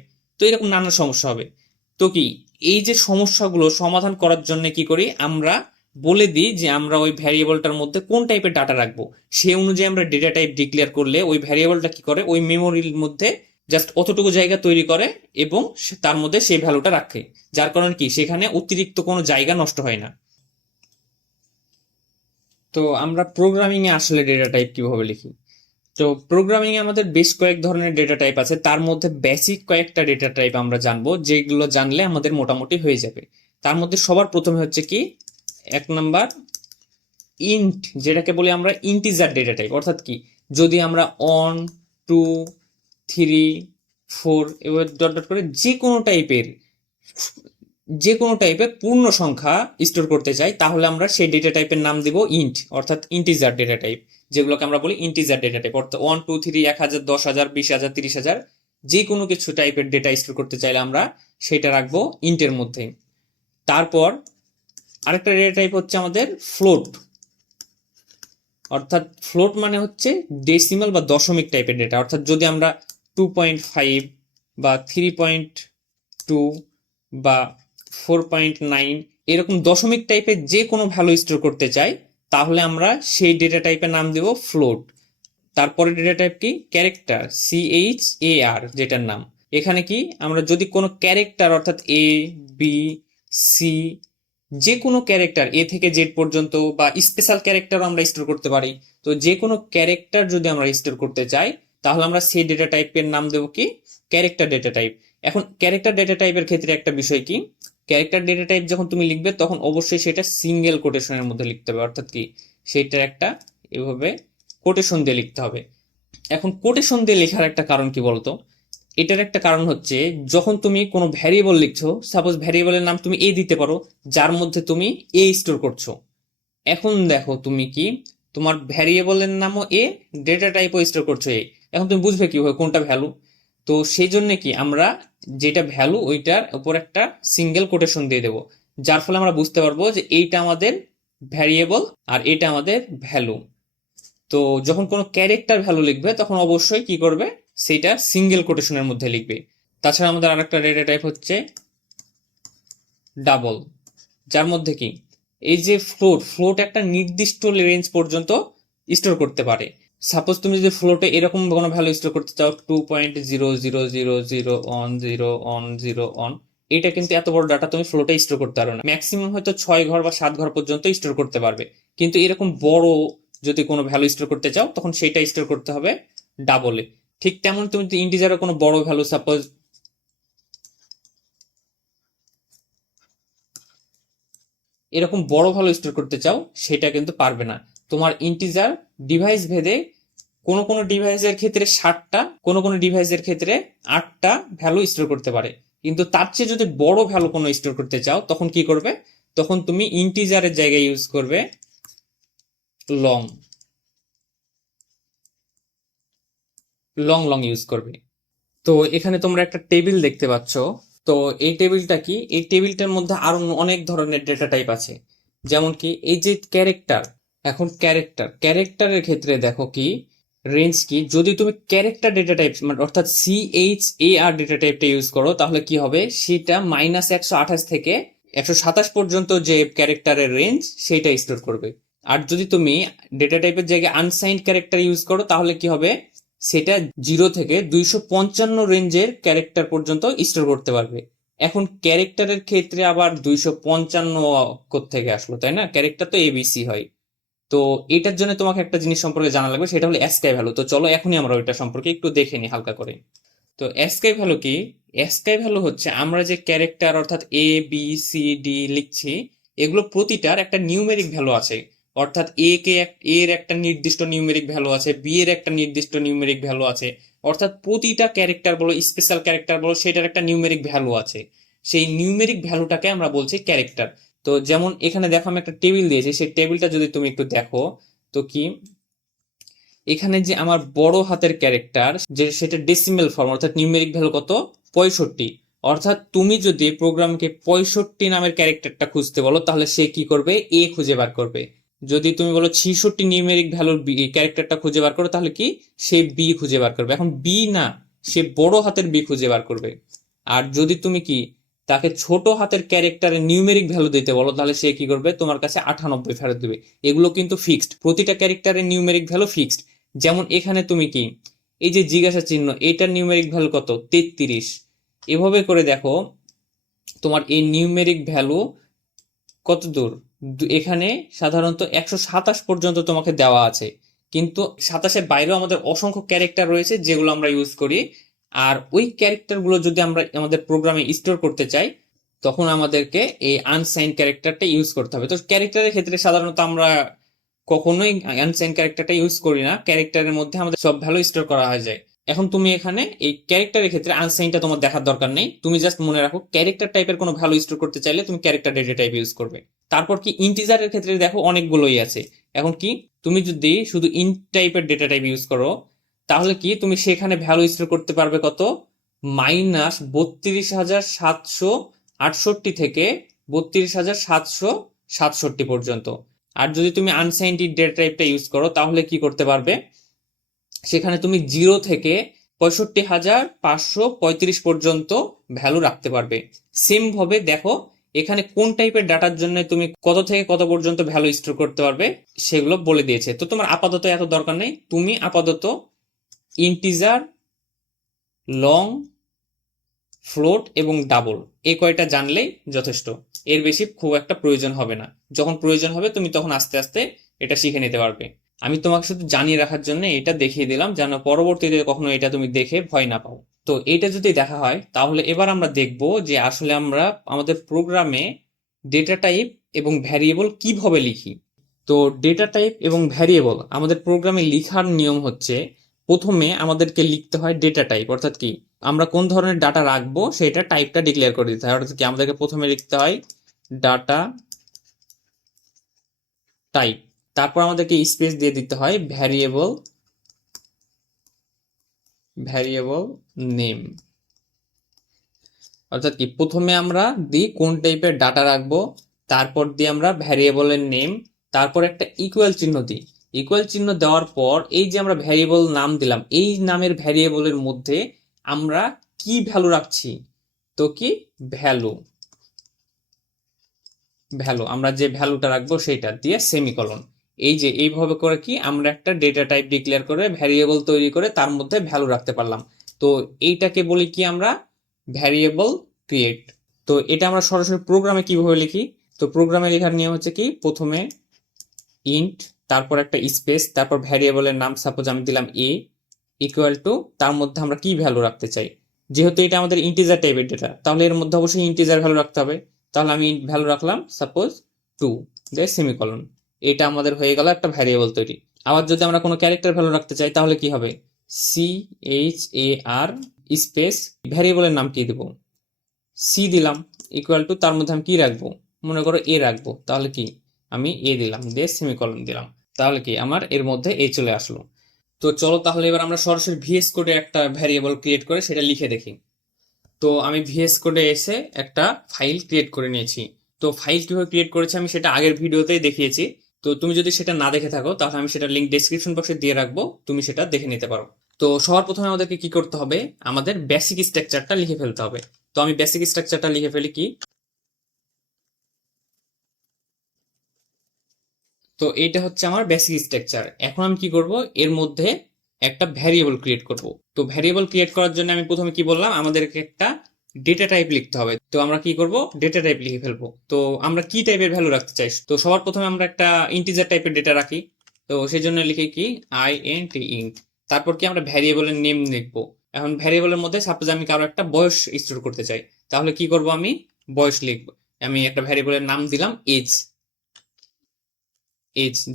তো এরকম নানান সমস্যা হবে। তো কি, এই যে সমস্যাগুলো সমাধান করার জন্য কি করি আমরা, বলে দিই যে আমরা ওই ভ্যারিয়েবলটার মধ্যে কোন টাইপের ডাটা রাখবো, সেই অনুযায়ী আমরা ডেটা টাইপ ডিক্লেয়ার করলে ওই ভ্যারিয়েবলটা কি করে, ওই মেমোরির মধ্যে জাস্ট অতটুকু জায়গা তৈরি করে এবং তার মধ্যে সেই ভ্যালুটা রাখে, যার কারণে কি সেখানে অতিরিক্ত কোনো জায়গা নষ্ট হয় না। তো আমরা প্রোগ্রামিং এ আসলে ডেটা টাইপ কিভাবে লিখি? তো প্রোগ্রামিং এ আমাদের বেশ কয়েক ধরনের ডেটা টাইপ আছে, তার মধ্যে বেসিক কয়েকটা ডেটা টাইপ আমরা জানবো, যেগুলো জানলে আমাদের মোটামুটি হয়ে যাবে। তার মধ্যে সবার প্রথমে হচ্ছে কি, এক নাম্বার ইন্ট, যেটাকে বলি আমরা ইন্টিজার ডেটা টাইপ। অর্থাৎ কি, যদি আমরা 1 2 3 4 এবার ডট ডট করে যে কোনো টাইপের পূর্ণ সংখ্যা স্টোর করতে চাই, তাহলে আমরা সেই ডেটা টাইপের নাম দিব ইন্ট, অর্থাৎ ইন্টিজার ডেটা টাইপ, যেগুলোকে আমরা বলি ইন্টিজার ডেটা টাইপ। অর্থাৎ 1 2 3 1000 10,000 20,000 30,000 যে কোনো কিছু টাইপের ডেটা স্টোর করতে চাইলে আমরা সেটা রাখবো ইন্টের মধ্যে। তারপর আরেকটা ডেটা টাইপ হচ্ছে আমাদের ফ্লোট। অর্থাৎ ফ্লোট মানে হচ্ছে ডেসিমাল বা দশমিক টাইপের ডেটা। অর্থাৎ যদি আমরা 2.5 বা 3.2 বা 4.9 এরকম দশমিক টাইপের যে কোনো ভ্যালু স্টোর করতে চাই, তাহলে আমরা সেই ডেটা টাইপের নাম দেব ফ্লোট। তারপরে ডেটা টাইপ কি, ক্যারেক্টার, CHAR যেটার নাম। এখানে কি আমরা যদি কোনো ক্যারেক্টার অর্থাৎ A B C যে কোনো ক্যারেক্টার এ থেকে জেড পর্যন্ত বা স্পেশাল ক্যারেক্টারও আমরা স্টোর করতে পারি, তো যে কোনো ক্যারেক্টার যদি আমরা স্টোর করতে চাই, তাহলে আমরা সেই ডেটা টাইপের নাম দেবো কি, ক্যারেক্টার ডেটা টাইপ। এখন ক্যারেক্টার ডেটা টাইপের ক্ষেত্রে একটা বিষয় কি, ক্যারেক্টার ডেটা টাইপ যখন তুমি লিখবে তখন অবশ্যই সেটা সিঙ্গেল কোটেশনের মধ্যে লিখতে হবে। অর্থাৎ কি, সেটা একটা এভাবে কোটেশন দিয়ে লিখতে হবে। এখন কোটেশন দিয়ে লেখার একটা কারণ কি বলতো, এটার একটা কারণ হচ্ছে যখন তুমি কোনো ভ্যারিয়েবল লিখছো, সাপোজ ভ্যারিয়েবলের নাম তুমি এ দিতে পারো, যার মধ্যে তুমি এ স্টোর করছো। এখন দেখো তুমি কি, তোমার ভ্যারিয়েবলের নামও এ, ডেটা টাইপও স্টোর করছো এ, এখন তুমি বুঝবে কিভাবে কোনটা ভ্যালু? তো সেই জন্য কি আমরা যেটা ভ্যালু ওইটার উপর একটা সিঙ্গেল কোটেশন দিয়ে দেবো, যার ফলে আমরা বুঝতে পারবো যে এইটা আমাদের ভ্যারিয়েবল আর এটা আমাদের ভ্যালু। তো যখন কোনো ক্যারেক্টার ভ্যালু লিখবে তখন অবশ্যই কি করবে, সেটা সিঙ্গেল কোটেশনের মধ্যে লিখবে। তাছাড়া আমাদের আরেকটা ডেটা টাইপ হচ্ছে ডাবল, যার মধ্যে কি, এই যে ফ্লোট একটা নির্দিষ্ট রেঞ্জ পর্যন্ত স্টোর করতে পারে। সাপোজ তুমি যদি ফ্লোটে এরকম কোনো ভ্যালু স্টোর করতে চাও 2.0000101 এটা কিন্তু এত বড় ডাটা তুমি ফ্লোটে স্টোর করতে পারবে না, ম্যাক্সিমাম হয়তো 6 ঘর বা 7 ঘর পর্যন্ত স্টোর করতে পারবে। কিন্তু এরকম বড় যদি কোনো ভ্যালু স্টোর করতে চাও তখন সেটা স্টোর করতে হবে ডাবলে। ঠিক তেমন তুমি যদি ইন্টিজারে কোনো বড় ভ্যালু, সাপোজ এরকম বড় ভ্যালু স্টোর করতে চাও, সেটা কিন্তু পারবে না। তোমার ইন্টিজার ডিভাইস ভেদে কোনো কোনো ডিভাইসের ক্ষেত্রে 60টা, কোনো কোনো ডিভাইসের ক্ষেত্রে 8টা ভ্যালু স্টোর করতে পারে। কিন্তু তার চেয়ে যদি বড় ভ্যালু কোনো স্টোর করতে চাও তখন কি করবে, তখন তুমি ইন্টিজারের জায়গায় ইউজ করবে লং, লং ইউজ করবে। তো এখানে তোমরা একটা টেবিল দেখতে পাচ্ছ। তো এই টেবিলটা কি, এই টেবিলটার মধ্যে আরো অনেক ধরনের ডেটা টাইপ আছে। যেমন কি এই যে ক্যারেক্টার, এখন ক্যারেক্টারের ক্ষেত্রে দেখো কি, রেঞ্জ কি, যদি তুমি ক্যারেক্টার ডেটা টাইপ মানে অর্থাৎ CHAR ডেটা টাইপটা ইউজ করো, তাহলে কি হবে, সেটা -128 থেকে 127 পর্যন্ত যে ক্যারেক্টারের রেঞ্জ সেটা স্টোর করবে। আর যদি তুমি ডেটা টাইপের জায়গায় আনসাইন্ড ক্যারেক্টার ইউজ করো, তাহলে কি হবে, সেটা 0 থেকে 255 রেঞ্জের ক্যারেক্টার পর্যন্ত স্টোর করতে পারবে। এখন ক্যারেক্টারের ক্ষেত্রে আবার 255 কোত্থেকে আসলো, তাই না? ক্যারেক্টার তো ABC হয়। তো এটার জন্য তোমাকে একটা জিনিস সম্পর্কে জানা লাগবে, সেটা হলো অ্যাস্কাই ভ্যালু। তো চলো এখনই আমরা ওইটা সম্পর্কে একটু দেখে নিই হালকা করে। তো অ্যাস্কাই ভ্যালু কি, অ্যাস্কাই ভ্যালু হচ্ছে আমরা যে ক্যারেক্টার অর্থাৎ A B C D লিখছি, এগুলো প্রতিটার একটা নিউমেরিক ভ্যালু আছে। অর্থাৎ এর একটা নির্দিষ্ট নিউমেরিক ভ্যালু আছে, বি এর একটা নির্দিষ্ট নিউমেরিক ভ্যালু আছে। অর্থাৎ প্রতিটা ক্যারেক্টার বলো, স্পেশাল ক্যারেক্টার বলো, সেটার একটা নিউমেরিক ভ্যালু আছে। সেই নিউমেরিক ভ্যালুটাকে আমরা বলছি ক্যারেক্টার। তো যেমন এখানে দেখো আমি একটা টেবিল দিয়েছি, সেই টেবিলটা যদি তুমি একটু দেখো, তো কি, এখানে যে আমার বড় হাতের ক্যারেক্টার যে সেটা ডেসিমেল ফর্ম, অর্থাৎ নিউমেরিক ভ্যালু কত, 65। অর্থাৎ তুমি যদি প্রোগ্রামকে 65 নামের ক্যারেক্টারটা খুঁজতে বলো, তাহলে সে কি করবে, এ খুঁজে বার করবে। যদি তুমি বলো 66 নিউমেরিক ভ্যালুর ক্যারেক্টারটা খুঁজে বার করো, তাহলে কি, সে বি খুঁজে বার করবে। এখন বি না, সে বড় হাতের বি খুঁজে বার করবে। আর যদি তুমি কি তাকে ছোট হাতের ক্যারেক্টারের নিউমেরিক ভ্যালু দিতে বলো, তাহলে সে কি করবে, তোমার কাছে 98 ফেরত দিবে। এগুলো কিন্তু ফিক্সড, প্রতিটা ক্যারেক্টারের নিউমেরিক ভ্যালু ফিক্সড। যেমন এখানে তুমি কি, এই যে জিজ্ঞাসা চিহ্ন, এটার নিউমেরিক ভ্যালু কত, 33। এভাবে করে দেখো তোমার এই নিউমেরিক ভ্যালু কত দূর, এখানে সাধারণত 127 পর্যন্ত তোমাকে দেওয়া আছে, কিন্তু 27-এর বাইরেও আমাদের অসংখ্য ক্যারেক্টার রয়েছে যেগুলো আমরা ইউজ করি। আর ওই ক্যারেক্টারগুলো যদি আমরা আমাদের প্রোগ্রামে স্টোর করতে চাই, তখন আমাদেরকে এই আনসাইন ক্যারেক্টারটা ইউজ করতে হবে। তো ক্যারেক্টারের ক্ষেত্রে সাধারণত আমরা কখনোই আনসাইন ক্যারেক্টারটা ইউজ করি না, ক্যারেক্টারের মধ্যে আমাদের সব ভ্যালু স্টোর করা হয়ে যায়। এখন তুমি এখানে এই ক্যারেক্টারের ক্ষেত্রে আনসাইনটা তোমার দেখার দরকার নেই, তুমি জাস্ট মনে রাখো ক্যারেক্টার টাইপের কোনো ভ্যালু স্টোর করতে চাইলে তুমি ক্যারেক্টার ডেটা টাইপ ইউজ করবে। তারপর কি ইন্টিজারের ক্ষেত্রে দেখো অনেকগুলোই আছে। এখন কি, তুমি যদি শুধু ইন্ট টাইপের ডেটা টাইপ ইউজ করো, তাহলে কি তুমি সেখানে ভ্যালু স্টোর করতে পারবে কত, -32,768 থেকে 32,767 পর্যন্ত। আর যদি তুমি আনসাইন্টিড ডেটা টাইপটা ইউজ করো, তাহলে কি করতে পারবে, সেখানে তুমি 0 থেকে 65,535 পর্যন্ত ভ্যালু রাখতে পারবে। সেম ভাবে দেখো এখানে কোন টাইপের ডাটার জন্য তুমি কত থেকে কত পর্যন্ত ভ্যালু স্টোর করতে পারবে সেগুলো বলে দিয়েছে। তো তোমার আপাতত এত দরকার নেই, তুমি আপাতত ইন্টিজার, লং, ফ্লোট এবং ডাবল, এই কয়টা জানলেই যথেষ্ট। এর বেশি খুব একটা প্রয়োজন হবে না। যখন প্রয়োজন হবে তুমি তখন আস্তে আস্তে এটা শিখে নিতে পারবে। আমি তোমাকে শুধু জানিয়ে রাখার জন্য এটা দেখিয়ে দিলাম, যেন পরবর্তীতে কখনো এটা তুমি দেখে ভয় না পাও। তো এটা যদি দেখা হয়, তাহলে এবার আমরা দেখব যে আসলে আমরা আমাদের প্রোগ্রামে ডেটা টাইপ এবং ভ্যারিয়েবল কিভাবে লিখি। তো ডেটা টাইপ এবং ভ্যারিয়েবল আমাদের প্রোগ্রামে লেখার নিয়ম হচ্ছে, প্রথমে আমাদেরকে লিখতে হয় ডেটা টাইপ, অর্থাৎ কি আমরা কোন ধরনের ডাটা রাখবো সেটা টাইপটা ডিক্লেয়ার করে দিতে হয়। অর্থাৎ কি আমাদেরকে প্রথমে লিখতে হয় ডাটা টাইপ, তারপর আমাদেরকে স্পেস দিয়ে দিতে হয় ভ্যারিয়েবল নেম। অর্থাৎ কি প্রথমে আমরা দিই কোন টাইপের ডাটা রাখবো, তারপর দিই আমরা ভ্যারিয়েবলের নেম, তারপর একটা ইকুয়াল চিহ্ন দিই। ইকুয়াল চিহ্ন দেওয়ার পর এই যে আমরা ভ্যারিয়েবল নাম দিলাম, এই নামের ভ্যারিয়েবলের মধ্যে আমরা কি ভ্যালু রাখছি, তো কি ভ্যালু, আমরা যে ভ্যালুটা রাখবো সেটা দিয়ে সেমিকলন। এই যে এইভাবে করে কি আমরা একটা ডেটা টাইপ ডিক্লেয়ার করে ভ্যারিয়েবল তৈরি করে তার মধ্যে ভ্যালু রাখতে পারলাম। তো এইটাকে বলি কি আমরা ভ্যারিয়েবল ক্রিয়েট। তো এটা আমরা সরাসরি প্রোগ্রামে কিভাবে লিখি, তো প্রোগ্রামে লেখার নিয়ম হচ্ছে কি, প্রথমে ইন্ট, তারপর একটা স্পেস, তারপর ভ্যারিয়েবলের নাম, সাপোজ আমি দিলাম এ, ইকুয়াল টু তার মধ্যে আমরা কি ভ্যালু রাখতে চাই। যেহেতু এটা আমাদের ইন্টিজার টাইপের ডেটা, তাহলে এর মধ্যে অবশ্যই ইন্টিজার ভ্যালু রাখতে হবে। তাহলে আমি ভ্যালু রাখলাম সাপোজ 2, দিয়ে সেমিকলন। এটা আমাদের হয়ে গেল একটা ভ্যারিয়েবল তৈরি। আবার যদি আমরা কোনো ক্যারেক্টার ভ্যালু রাখতে চাই, তাহলে কি হবে, CHAR স্পেস ভ্যারিয়েবলের নাম কি দেবো, সি দিলাম, ইকুয়াল টু তার মধ্যে আমি কি রাখবো, মনে করো এ রাখবো, তাহলে কি আমি এ দিলাম, দিয়ে সেমিকলন দিলাম, তাহলে কি আমার এর মধ্যে এ চলে আসলো। তো চলো তাহলে এবার আমরা সরাসরি ভিএস কোডে একটা ভ্যারিয়েবল ক্রিয়েট করে সেটা লিখে দেখি। তো আমি ভিএস কোডে এসে একটা ফাইল ক্রিয়েট করে নিয়েছি। তো ফাইল কিভাবে ক্রিয়েট করেছি আমি সেটা আগের ভিডিওতেই দেখিয়েছি। তো তুমি যদি সেটা না দেখে থাকো, তাহলে আমি সেটা লিঙ্ক ডেসক্রিপশন বক্সে দিয়ে রাখবো, তুমি সেটা দেখে নিতে পারো। তো সবার প্রথমে আমাদেরকে কি করতে হবে, আমাদের বেসিক স্ট্রাকচারটা লিখে ফেলতে হবে। তো আমি বেসিক স্ট্রাকচারটা লিখে ফেলি কি, তো এইটা হচ্ছে আমার বেসিক স্ট্রাকচার। এখন আমি কি করব, এর মধ্যে একটা ভ্যারিয়েবল ক্রিয়েট করব। তো ভ্যারিয়েবল ক্রিয়েট করার জন্য আমি প্রথমে কি বললাম, আমাদেরকে একটা ডেটা টাইপ লিখতে হবে। তো আমরা কি করব, ডেটা টাইপ লিখে ফেলবো। তো আমরা কি টাইপের ভ্যালু রাখতে চাই, তো সবার প্রথমে আমরা একটা ইন্টিজার টাইপের ডেটা রাখি। তো সেই জন্য লিখি কি INT। তারপর কি আমরা ভ্যারিয়েবলের নেম লিখবো। এখন ভ্যারিয়েবলের মধ্যে সাপোজ আমি কারো একটা বয়স স্টোর করতে চাই, তাহলে কি করব, আমি বয়স লিখবো। আমি একটা ভ্যারিয়েবলের নাম দিলাম এজ,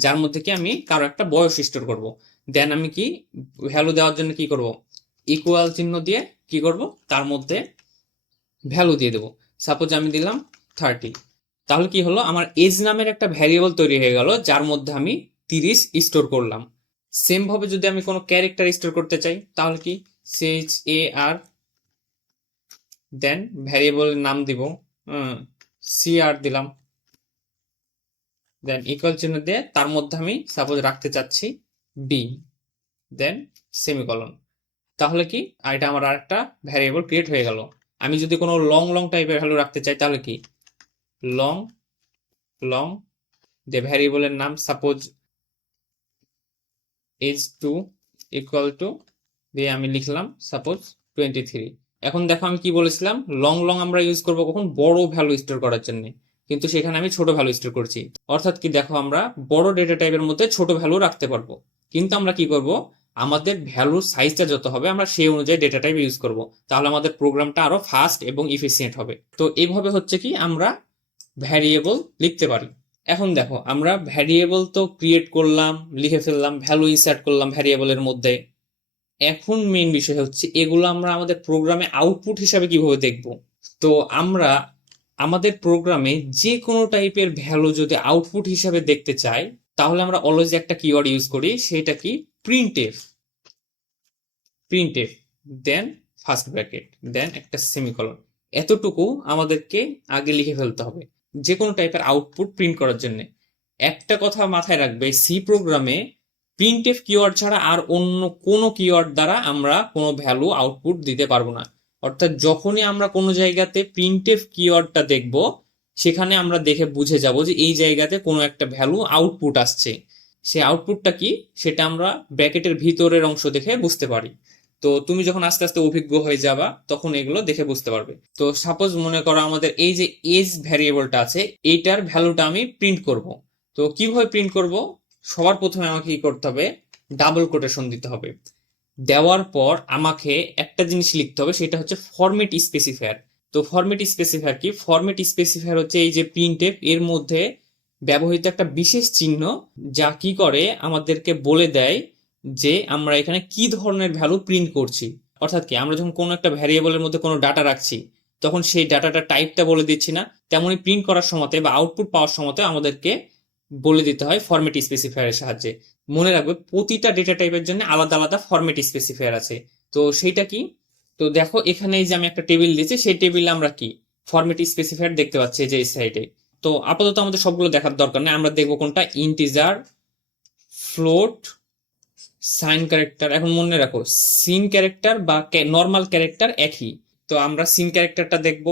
যার মধ্যে কি আমি কারো একটা বয়স স্টোর করব। দেন আমি কি ভ্যালু দেওয়ার জন্য কি করব, ইকুয়াল চিহ্ন দিয়ে কি করব, তার মধ্যে ভ্যালু দিয়ে দেবো। সাপোজ আমি দিলাম 30। তাহলে কি হলো, আমার এজ নামের একটা ভ্যারিয়েবল তৈরি হয়ে গেল, যার মধ্যে আমি 30 স্টোর করলাম। সেম ভাবে যদি আমি কোনো ক্যারেক্টার স্টোর করতে চাই, তাহলে কি CHAR, দেন ভ্যারিয়েবলের নাম দিব, CR দিলাম, দেন ইকুয়াল চিহ্ন দিয়ে তার মধ্যে আমি সাপোজ রাখতে চাচ্ছি বি, দেন সেমিকলন। তাহলে কি, আর এটা আমার আরেকটা ভ্যারিয়েবল ক্রিয়েট হয়ে গেল। আমি যদি কোনো লং লং টাইপের ভ্যালু রাখতে চাই তাহলে কি লং লং যে ভ্যারিয়েবলের নাম সাপোজ age2 ইকুয়াল টু দিয়ে আমি লিখলাম সাপোজ 23। এখন দেখো আমি কি বলেছিলাম, লং লং আমরা ইউজ করব কখন, বড় ভ্যালু স্টোর করার জন্য, কিন্তু সেখানে আমি ছোট ভ্যালু স্টোর করছি। অর্থাৎ কি দেখো আমরা বড় ডেটা টাইপের মধ্যে ছোট ভ্যালু রাখতে পারবো, কিন্তু আমরা কি করব, আমাদের ভ্যালুর সাইজটা যত হবে আমরা সেই অনুযায়ী ডেটা টাইপ ইউজ করব, তাহলে আমাদের প্রোগ্রামটা আরো ফাস্ট এবং ইফিসিয়েন্ট হবে। তো এইভাবে হচ্ছে কি আমরা ভ্যারিয়েবল লিখতে পারি। এখন দেখো আমরা ভ্যারিয়েবল তো ক্রিয়েট করলাম, লিখে ফেললাম, ভ্যালু ইনসার্ট করলাম ভ্যারিয়েবলের মধ্যে। এখন মেইন বিষয় হচ্ছে এগুলো আমরা আমাদের প্রোগ্রামে আউটপুট হিসাবে কিভাবে দেখব। তো আমরা আমাদের প্রোগ্রামে যে কোনো টাইপের ভ্যালু যদি আউটপুট হিসাবে দেখতে চাই তাহলে আমরা অলওয়েজ একটা কিওয়ার্ড ইউজ করি, সেটা কি প্রিন্টএফ। প্রিন্টএফ দেন ফার্স্ট ব্র্যাকেট দেন একটা সেমিকলন, এতটুকু আমাদেরকে আগে লিখে ফেলতে হবে যে কোনো টাইপের আউটপুট প্রিন্ট করার জন্য। একটা কথা মাথায় রাখবে, সি প্রোগ্রামে প্রিন্টএফ কিওয়ার্ড ছাড়া আর অন্য কোনো কিওয়ার্ড দ্বারা আমরা কোনো ভ্যালু আউটপুট দিতে পারবো না। অর্থাৎ যখনই আমরা কোনো জায়গাতে প্রিন্টএফ কিওয়ার্ডটা দেখব সেখানে আমরা দেখে বুঝে যাব যে এই জায়গাতে কোনো একটা ভ্যালু আউটপুট আসছে। সেই আউটপুটটা কি সেটা আমরা ব্র্যাকেটের ভিতরের অংশ দেখে বুঝতে পারি। তো তুমি যখন আস্তে আস্তে অভিজ্ঞ হয়ে যাবা তখন এগুলো দেখে বুঝতে পারবে। তো সাপোজ মনে করো আমাদের এই যে এজ ভ্যারিয়েবলটা আছে এইটার ভ্যালুটা আমি প্রিন্ট করব। তো কিভাবে প্রিন্ট করব, সবার প্রথমে আমাকে কি করতে হবে, ডাবল কোটেশন দিতে হবে। দেওয়ার পর আমাকে একটা জিনিস লিখতে হবে, সেটা হচ্ছে ফরম্যাট স্পেসিফায়ার। তো ফরম্যাট স্পেসিফায়ার কি, ফরম্যাট স্পেসিফায়ার হচ্ছে এই যে প্রিন্টএফ এর মধ্যে ব্যবহৃত একটা বিশেষ চিহ্ন, যা কি করে আমাদেরকে বলে দেয় যে আমরা এখানে কি ধরনের ভ্যালু প্রিন্ট করছি। অর্থাৎ কি আমরা যখন কোনো একটা ভ্যারিয়েবলের মধ্যে কোনো ডাটা রাখছি তখন সেই ডাটাটা টাইপটা বলে দিচ্ছি না, তেমনি প্রিন্ট করার সময় বা আউটপুট পাওয়ার সময় আমাদেরকে বলে দিতে হয় ফরম্যাট স্পেসিফায়ারের সাহায্যে। মনে রাখবে প্রতিটা ডেটা টাইপের জন্য আলাদা আলাদা ফরম্যাট স্পেসিফায়ার আছে। তো সেইটা কি, তো দেখো এখানে এই যে আমি একটা টেবিল দিয়েছি, সেই টেবিলে আমরা কি ফরম্যাট স্পেসিফায়ার দেখতে পাচ্ছি এই যে এই সাইডে। তো আপাতত আমাদের সবগুলো দেখার দরকার নেই, আমরা দেখবো কোনটা, ইন্টিজার, ফ্লোট, সাইন ক্যারেক্টার। এখন মনে রাখো সিন ক্যারেক্টার বা নর্মাল ক্যারেক্টার একই। তো আমরা সিন ক্যারেক্টারটা দেখব,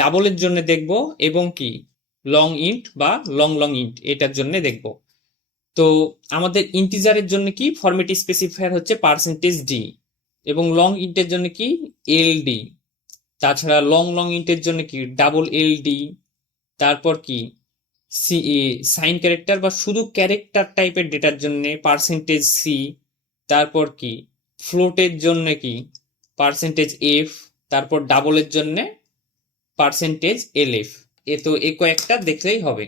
ডাবলের জন্য দেখব, এবং কি লং ইন্ট বা লং লং ইন্ট এটার জন্য দেখব। তো আমাদের ইন্টিজারের জন্য কি ফরম্যাট স্পেসিফায়ার হচ্ছে %d, এবং লং ইন্টের জন্য কি এলডি। তাছাড়া লং লং ইন্টের জন্য কি LD। তারপর কি সাইন ক্যারেক্টার বা শুধু ক্যারেক্টার টাইপের ডেটার জন্য %c। তারপর কি ফ্লোটের জন্য কি %f। তারপর ডাবলের জন্য %lf। তো এই কয়েকটা দেখলেই হবে।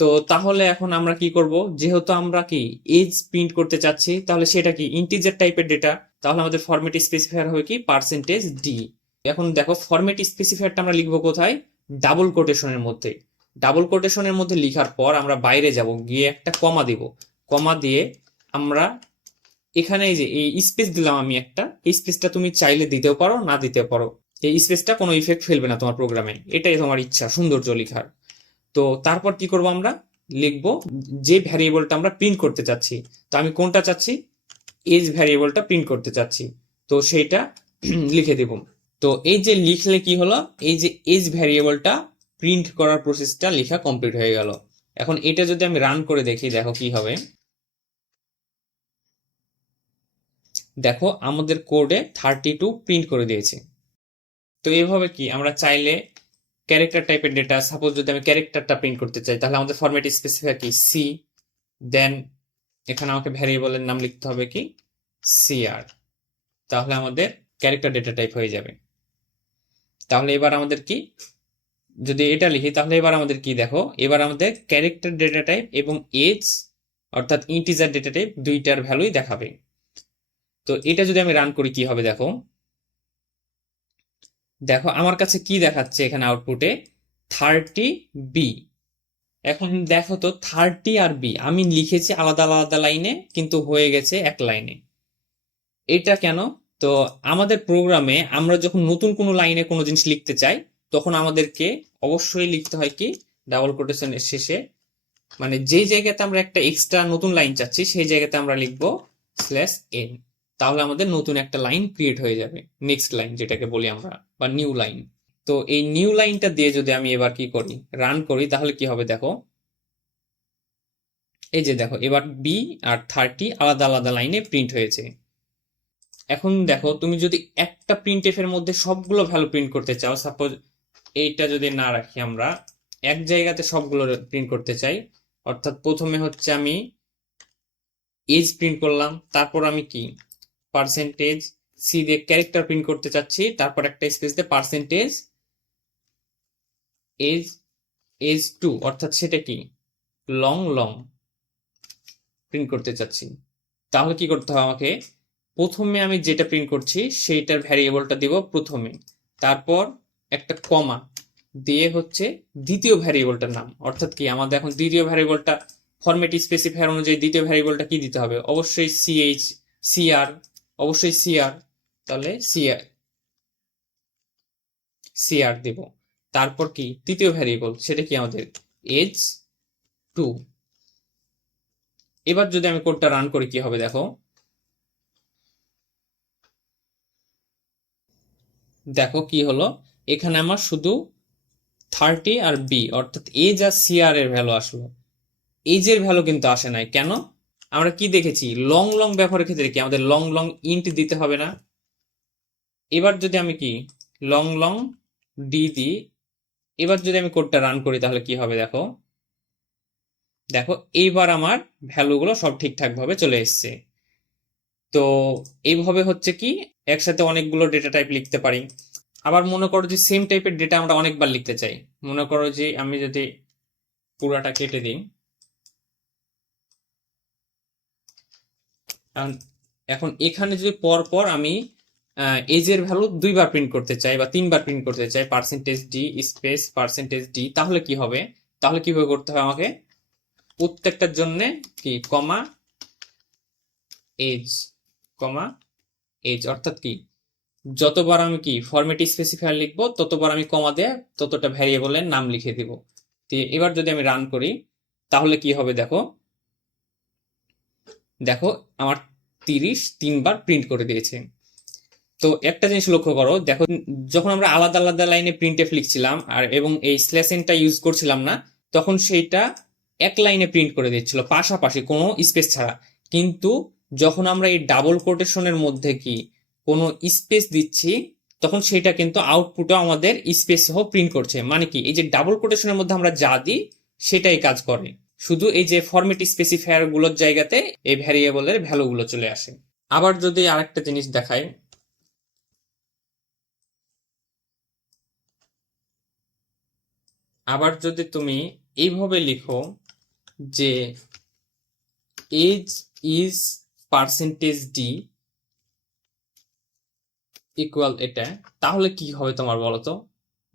তো তাহলে এখন আমরা কি করব, যেহেতু আমরা কি এজ প্রিন্ট করতে চাচ্ছি তাহলে সেটা কি ইন্টিজার টাইপের ডেটা, তাহলে আমাদের ফরম্যাট স্পেসিফায়ার হবে কি %d। এখন দেখো ফরম্যাট স্পেসিফায়ারটা আমরা লিখবো কোথায়, ডাবল কোটেশনের মধ্যে। ডাবল কোটেশনের মধ্যে লিখার পর আমরা বাইরে যাব, গিয়ে একটা কমা দিব, কমা দিয়ে আমরা এখানে এই যে এই স্পেস দিলাম আমি একটা, এই স্পেসটা তুমি চাইলে দিতেও পারো না দিতেও পারো, এই স্পেসটা কোনো ইফেক্ট ফেলবে না তোমার প্রোগ্রামে, এটাই তোমার ইচ্ছা সৌন্দর্য লিখার। তো তারপর কি করব, আমরা লিখব যে ভ্যারিয়েবলটা আমরা প্রিন্ট করতে চাচ্ছি। তো আমি কোনটা চাচ্ছি, এজ ভ্যারিয়েবলটা প্রিন্ট করতে চাচ্ছি, তো সেইটা লিখে দেব। তো এই যে লিখলে কি হলো, এই যে এজ ভ্যারিয়েবলটা প্রিন্ট করার প্রসেসটা লেখা কমপ্লিট হয়ে গেল। এখন এটা যদি আমি রান করে দেখি দেখো কি হবে। দেখো আমাদের কোডে 32 প্রিন্ট করে দিয়েছে। তো এইভাবে কি আমরা চাইলে ক্যারেক্টার টাইপের ডেটা, সাপোজ যদি আমি ক্যারেক্টারটা প্রিন্ট করতে চাই তাহলে আমাদের ফরম্যাট স্পেসিফায়ার কি সি, দেন এখানে আমাকে ভ্যারিয়েবলের নাম লিখতে হবে কি cr, তাহলে আমাদের ক্যারেক্টার ডেটা টাইপ হয়ে যাবে। তাহলে এবার আমাদের কি, যদি এটা লিখি তাহলে এবার আমাদের কি দেখো, এবার আমাদের ক্যারেক্টার ডেটা টাইপ এবং এজ অর্থাৎ ইন্টিজার ডেটা টাইপ দুইটার ভ্যালুই দেখাবে। তো এটা যদি আমি রান করি কি হবে দেখো, দেখো আমার কাছে কি দেখাচ্ছে এখানে আউটপুটে 30b। এখন দেখো তো 30 আর b আমি লিখেছি আলাদা আলাদা লাইনে কিন্তু হয়ে গেছে এক লাইনে, এটা কেন? তো আমাদের প্রোগ্রামে আমরা যখন নতুন কোনো লাইনে কোনো জিনিস লিখতে চাই তখন আমাদেরকে অবশ্যই লিখতে হয় কি ডাবল কোটেশনের শেষে, মানে যেই জায়গাতে আমরা একটা এক্সট্রা নতুন লাইন চাচ্ছি সেই জায়গাতে আমরা লিখবো /n। তাহলে আমাদের নতুন একটা লাইন ক্রিয়েট হয়ে যাবে, নেক্সট লাইন যেটাকে বলি আমরা, বা নিউ লাইন। তো এই নিউ লাইনটা দিয়ে যদি আমি এবার কি করি, রান করি, তাহলে কি হবে দেখো, এই যে দেখো এবার বি আর 30 আলাদা আলাদা লাইনে প্রিন্ট হয়েছে। এখন দেখো তুমি যদি একটা প্রিন্টএফ এর মধ্যে সবগুলো ভ্যালু প্রিন্ট করতে চাও, সাপোজ এইটা যদি না রাখি, আমরা এক জায়গাতে সবগুলো প্রিন্ট করতে চাই, অর্থাৎ প্রথমে হচ্ছে আমি এজ প্রিন্ট করলাম, তারপর আমি কি পার্সেন্টেজ সি দিয়ে ক্যারেক্টার প্রিন্ট করতে চাচ্ছি, তারপর একটা স্পেস দিয়ে পার্সেন্টেজ এজ এজ টু, অর্থাৎ সেটা কি লং লং প্রিন্ট করতে চাচ্ছি। তাহলে কি করতে হবে আমাকে, প্রথমে আমি যেটা প্রিন্ট করছি সেইটার ভ্যারিয়েবলটা দিব প্রথমে, তারপর একটা কমা দিয়ে হচ্ছে দ্বিতীয় ভ্যারিয়েবলটার নাম, অর্থাৎ কি আমাদের এখন দ্বিতীয় ভ্যারিয়েবলটা ফরম্যাট স্পেসিফায়ার অনুযায়ী দ্বিতীয় ভ্যারিয়েবলটা কি দিতে হবে, অবশ্যই সিএইচ সিআর, অবশ্যই সিআর, তাহলে সিআর সিআর দিব। তারপর কি তৃতীয় ভ্যারিয়েবল, সেটা কি আমাদের এজ টু। এবার যদি আমি কোডটা রান করি কি হবে দেখো, দেখো কি হলো, এখানে আমার শুধু 30 আর বি অর্থাৎ এজ আর সিআর এর ভ্যালু আসলো, এজের ভ্যালু কিন্তু আসে নাই। কেন, আমরা কি দেখেছি লং লং ব্যবহারের ক্ষেত্রে কি আমাদের লং লং ইন্ট দিতে হবে না। এবার যদি আমি কি লং লং ডি দিই, এবার যদি আমি কোডটা রান করি তাহলে কি হবে দেখো, দেখো এইবার আমার ভ্যালুগুলো সব ঠিকঠাক ভাবে চলে এসছে। তো এইভাবে হচ্ছে কি একসাথে অনেকগুলো ডেটা টাইপ লিখতে পারি। আবার মনে করো যে সেম টাইপের ডেটা আমরা অনেকবার লিখতে চাই, মনে করো যে আমি যদি পুরাটা কেটে দিই, এখন এখন এখানে যদি পর পর আমি এজের ভ্যালু দুইবার প্রিন্ট করতে চাই বা তিনবার প্রিন্ট করতে চাই, percentage D space percentage D, তাহলে কি হবে, তাহলে কিভাবে করতে হবে আমাকে, প্রত্যেকটার জন্য কি কমা এজ কমা এজ, অর্থাৎ কি যতবার আমি কি ফরম্যাট স্পেসিফায়ার লিখবো ততবার আমি কমা দিয়ে ততটা ভ্যারিয়েবলের নাম লিখে দিব। তো এবার যদি আমি রান করি তাহলে কি হবে দেখো, দেখো আমার 30 তিনবার প্রিন্ট করে দিয়েছে। তো একটা জিনিস লক্ষ্য করো, দেখো যখন আমরা আলাদা আলাদা লাইনে প্রিন্টএফ লিখছিলাম আর এবং এই স্ল্যাশ এনটা ইউজ করছিলাম না, তখন সেইটা এক লাইনে প্রিন্ট করে দিচ্ছিল পাশাপাশি কোনো স্পেস ছাড়া। কিন্তু যখন আমরা এই ডাবল কোটেশনের মধ্যে কি কোনো স্পেস দিচ্ছি, তখন সেটা কিন্তু আউটপুটও আমাদের স্পেস সহ প্রিন্ট করছে। মানে কি এই যে ডাবল কোটেশনের মধ্যে আমরা যা দিই সেটাই কাজ করে, শুধু এই যে ফরম্যাট স্পেসিফায়ার গুলোর জায়গাতে এই ভ্যারিয়েবলের ভ্যালুগুলো চলে আসে। আবার যদি আরেকটা জিনিস দেখাই, আবার যদি তুমি এইভাবে লিখো যে age is percentage d equal এটা, তাহলে কি হবে তোমার বলো তো।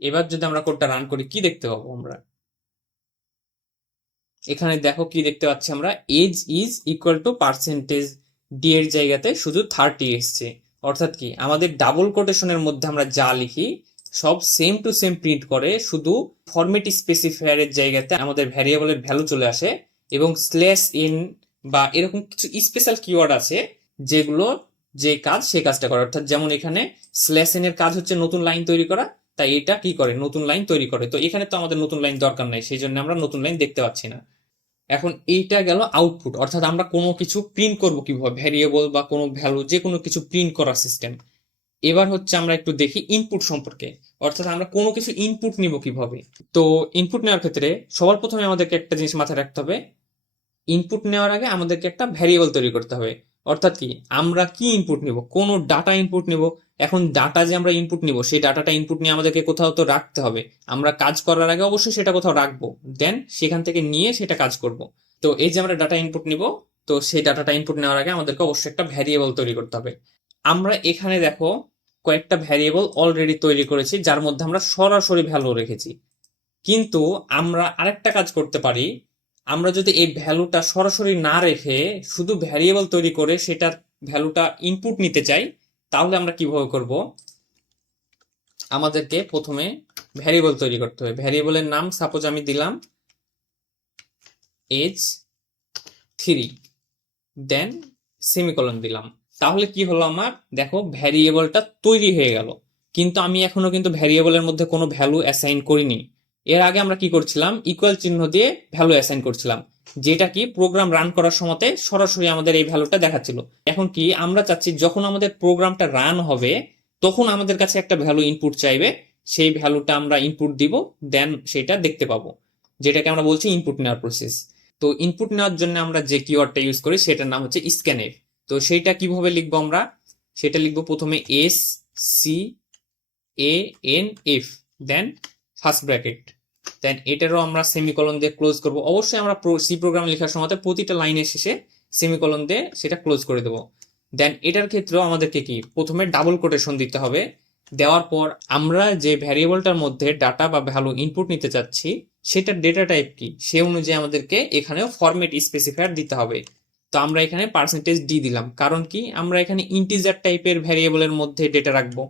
এবার যদি আমরা কোডটা রান করি কি দেখতে পাবো আমরা, এখানে দেখো কি দেখতে পাচ্ছি আমরা, age is equal to percentage d এর জায়গাতে শুধু 30 এসছে। অর্থাৎ কি আমাদের ডাবল কোটেশনের মধ্যে আমরা যা লিখি সব সেম টু সেম প্রিন্ট করে, শুধু ফরম্যাট স্পেসিফায়ার এর জায়গাতে আমাদের ভ্যারিয়েবলের ভ্যালু চলে আসে এবং স্ল্যাশ ইন বা এরকম কিছু স্পেশাল কিওয়ার্ড আছে যেগুলো যে কাজ সে কাজটা করে। অর্থাৎ যেমন এখানে স্ল্যাশ এন এর কাজ হচ্ছে নতুন লাইন তৈরি করা, তাই এটা কি করে নতুন লাইন তৈরি করে। তো এখানে তো আমাদের নতুন লাইন দরকার নাই, সেই জন্য আমরা নতুন লাইন দেখতে পাচ্ছি না। এখন এইটা গেল আউটপুট, অর্থাৎ আমরা কোনো কিছু প্রিন্ট করব কিভাবে, ভ্যারিয়েবল বা কোনো ভ্যালু যে কোনো কিছু প্রিন্ট করার সিস্টেম। এবার হচ্ছে আমরা একটু দেখি ইনপুট সম্পর্কে, অর্থাৎ আমরা কোনো কিছু ইনপুট নিব কিভাবে। তো ইনপুট নেওয়ার ক্ষেত্রে সবার প্রথমে আমাদেরকে একটা জিনিস মাথায় রাখতে হবে, ইনপুট নেওয়ার আগে আমাদেরকে একটা ভ্যারিয়েবল তৈরি করতে হবে। অর্থাৎ কি আমরা কি ইনপুট নিব, কোন ডাটা ইনপুট নিব। এখন ডাটা যে আমরা ইনপুট নিব সেই ডাটাটা ইনপুট নিয়ে আমাদেরকে কোথাও তো রাখতে হবে, আমরা কাজ করার আগে অবশ্যই সেটা কোথাও রাখবো, দেন সেখান থেকে নিয়ে সেটা কাজ করব। তো এই যে আমরা ডাটা ইনপুট নিব, তো সেই ডাটাটা ইনপুট নেওয়ার আগে আমাদেরকে অবশ্যই একটা ভ্যারিয়েবল তৈরি করতে হবে। আমরা এখানে দেখো কয়েকটা ভ্যারিয়েবল অলরেডি তৈরি করেছি যার মধ্যে আমরা সরাসরি ভ্যালু রেখেছি। কিন্তু আমরা আরেকটা কাজ করতে পারি, আমরা যদি এই ভ্যালুটা সরাসরি না রেখে শুধু ভ্যারিয়েবল তৈরি করে সেটার ভ্যালুটা ইনপুট নিতে চাই, তাহলে আমরা কিভাবে করব, আমাদেরকে প্রথমে ভ্যারিয়েবল তৈরি করতে হবে। ভ্যারিয়েবলের নাম সাপোজ আমি দিলাম এজ 3, দেন সেমিকোলন দিলাম। তাহলে কি হলো, আমার দেখো ভ্যারিয়েবলটা তৈরি হয়ে গেল, কিন্তু আমি এখনো কিন্তু ভ্যারিয়েবলের মধ্যে কোনো ভ্যালু অ্যাসাইন করিনি। এর আগে আমরা কি করছিলাম, ইকুয়াল চিহ্ন দিয়ে ভ্যালু অ্যাসাইন করছিলাম, যেটা কি প্রোগ্রাম রান করার সময়তে সরাসরি আমাদের এই ভ্যালুটা দেখাচ্ছিল। এখন কি আমরা চাচ্ছি যখন আমাদের প্রোগ্রামটা রান হবে তখন আমাদের কাছে একটা ভ্যালু ইনপুট চাইবে, সেই ভ্যালুটা আমরা ইনপুট দিব, দেন সেটা দেখতে পাবো, যেটাকে আমরা বলছি ইনপুট নেওয়ার প্রসেস। তো ইনপুট নেওয়ার জন্য আমরা যে কিওয়ার্ডটা ইউজ করি সেটার নাম হচ্ছে স্ক্যানএফ। তো সেইটা কিভাবে লিখবো আমরা, সেটা লিখবো প্রথমে SCANF, দেন ফার্স্ট ব্র্যাকেট, দেন এটারও আমরা সেমিকলন দিয়ে ক্লোজ করব। অবশ্যই আমরা সি প্রোগ্রাম লেখার সময় প্রতিটা লাইনের শেষে সেমিকলন দিয়ে সেটা ক্লোজ করে দেবো। দেন এটার ক্ষেত্রেও আমাদেরকে কি প্রথমে ডাবল কোটেশন দিতে হবে। দেওয়ার পর আমরা যে ভ্যারিয়েবলটার মধ্যে ডাটা বা ভ্যালু ইনপুট নিতে চাচ্ছি সেটার ডেটা টাইপ কি সে অনুযায়ী আমাদেরকে এখানেও ফরম্যাট স্পেসিফায়ার দিতে হবে। তো আমরা এখানে %d দিলাম, কারণ কি আমরা এখানে ইন্টিজার টাইপের ভ্যারিয়েবলের মধ্যে ডেটা রাখবো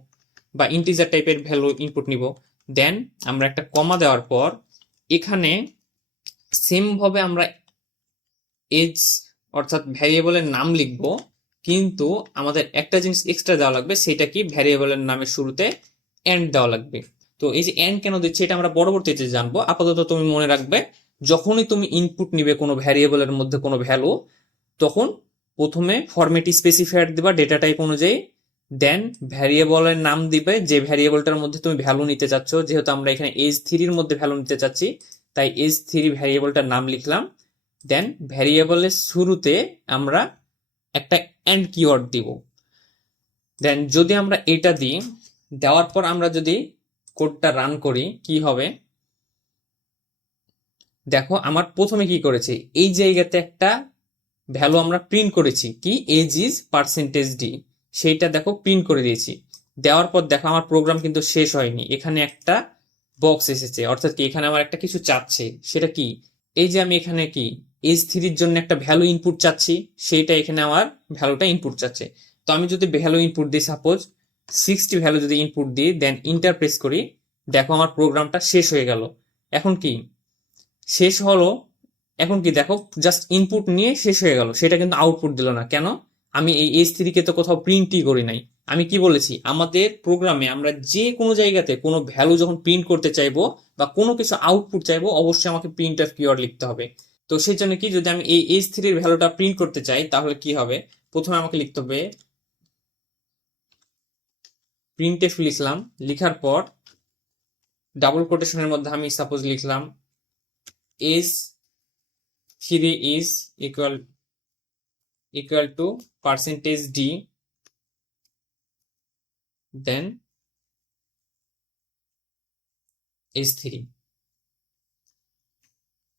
বা ইন্টিজার টাইপের ভ্যালু ইনপুট নিব। দেন আমরা একটা কমা দেওয়ার পর এখানে সেম ভাবে আমরা এজ অর্থাৎ ভ্যারিয়েবলের নাম লিখব, কিন্তু আমাদের একটা জিনিস এক্সট্রা দেওয়া লাগবে, সেটা কি ভ্যারিয়েবলের নামের শুরুতে এন্ড দেওয়া লাগবে। তো এই যে এন্ড কেন দিচ্ছি এটা আমরা পরবর্তীতে জানবো, আপাতত তুমি মনে রাখবে যখনই তুমি ইনপুট নিবে কোনো ভ্যারিয়েবলের মধ্যে কোনো ভ্যালু, তখন প্রথমে ফরম্যাট স্পেসিফায়ার দিবা ডেটা টাইপ অনুযায়ী, দেন ভ্যারিয়েবলের নাম দিবে যে ভ্যারিয়েবলটার মধ্যে তুমি ভ্যালু নিতে চাচ্ছ। যেহেতু আমরা এখানে এজ3 মধ্যে ভ্যালু নিতে চাচ্ছি তাই এজ3 ভ্যারিয়েবলটার নাম লিখলাম। দেন ভ্যারিয়েবলের শুরুতে আমরা একটা এন্ড কিওয়ার্ড দিব। দেন যদি আমরা এটা দিই, দেওয়ার পর আমরা যদি কোডটা রান করি কি হবে, দেখো আমার প্রথমে কি করেছি, এই জায়গাতে একটা ভ্যালু আমরা প্রিন্ট করেছি কি এজ ইজ %d, সেইটা দেখো প্রিন্ট করে দিয়েছি। দেওয়ার পর দেখো আমার প্রোগ্রাম কিন্তু শেষ হয়নি, এখানে একটা বক্স এসেছে, অর্থাৎ কি এখানে আমার একটা কিছু চাচ্ছে। সেটা কি, এই যে আমি এখানে কি এজ3 জন্য একটা ভ্যালু ইনপুট চাচ্ছি, সেইটা এখানে আমার ভ্যালুটা ইনপুট চাচ্ছে। তো আমি যদি ভ্যালু ইনপুট দিই, সাপোজ 60 ভ্যালু যদি ইনপুট দিই, দেন ইন্টার প্রেস করি, দেখো আমার প্রোগ্রামটা শেষ হয়ে গেল। এখন কি শেষ হলো, এখন কি দেখো জাস্ট ইনপুট নিয়ে শেষ হয়ে গেল, সেটা কিন্তু আউটপুট দিল না। কেন, আমি এই এজ3 কে তো কোথাও প্রিন্টই করি নাই। আমি কি বলেছি, আমাদের প্রোগ্রামে আমরা যে কোনো জায়গাতে কোনো ভ্যালু যখন প্রিন্ট করতে চাইবো বা কোনো কিছু আউটপুট চাইবো, অবশ্যই আমাকে প্রিন্টএফ কিওয়ার্ড লিখতে হবে। তো সেই জন্য কি, যদি আমি এই এজ3 এর ভ্যালুটা প্রিন্ট করতে চাই তাহলে কি হবে, প্রথমে আমাকে লিখতে হবে প্রিন্টএফ, লিখলাম, লিখার পর ডাবল কোটেশনের মধ্যে আমি সাপোজ লিখলাম এজ3 is equal to %d, then h3,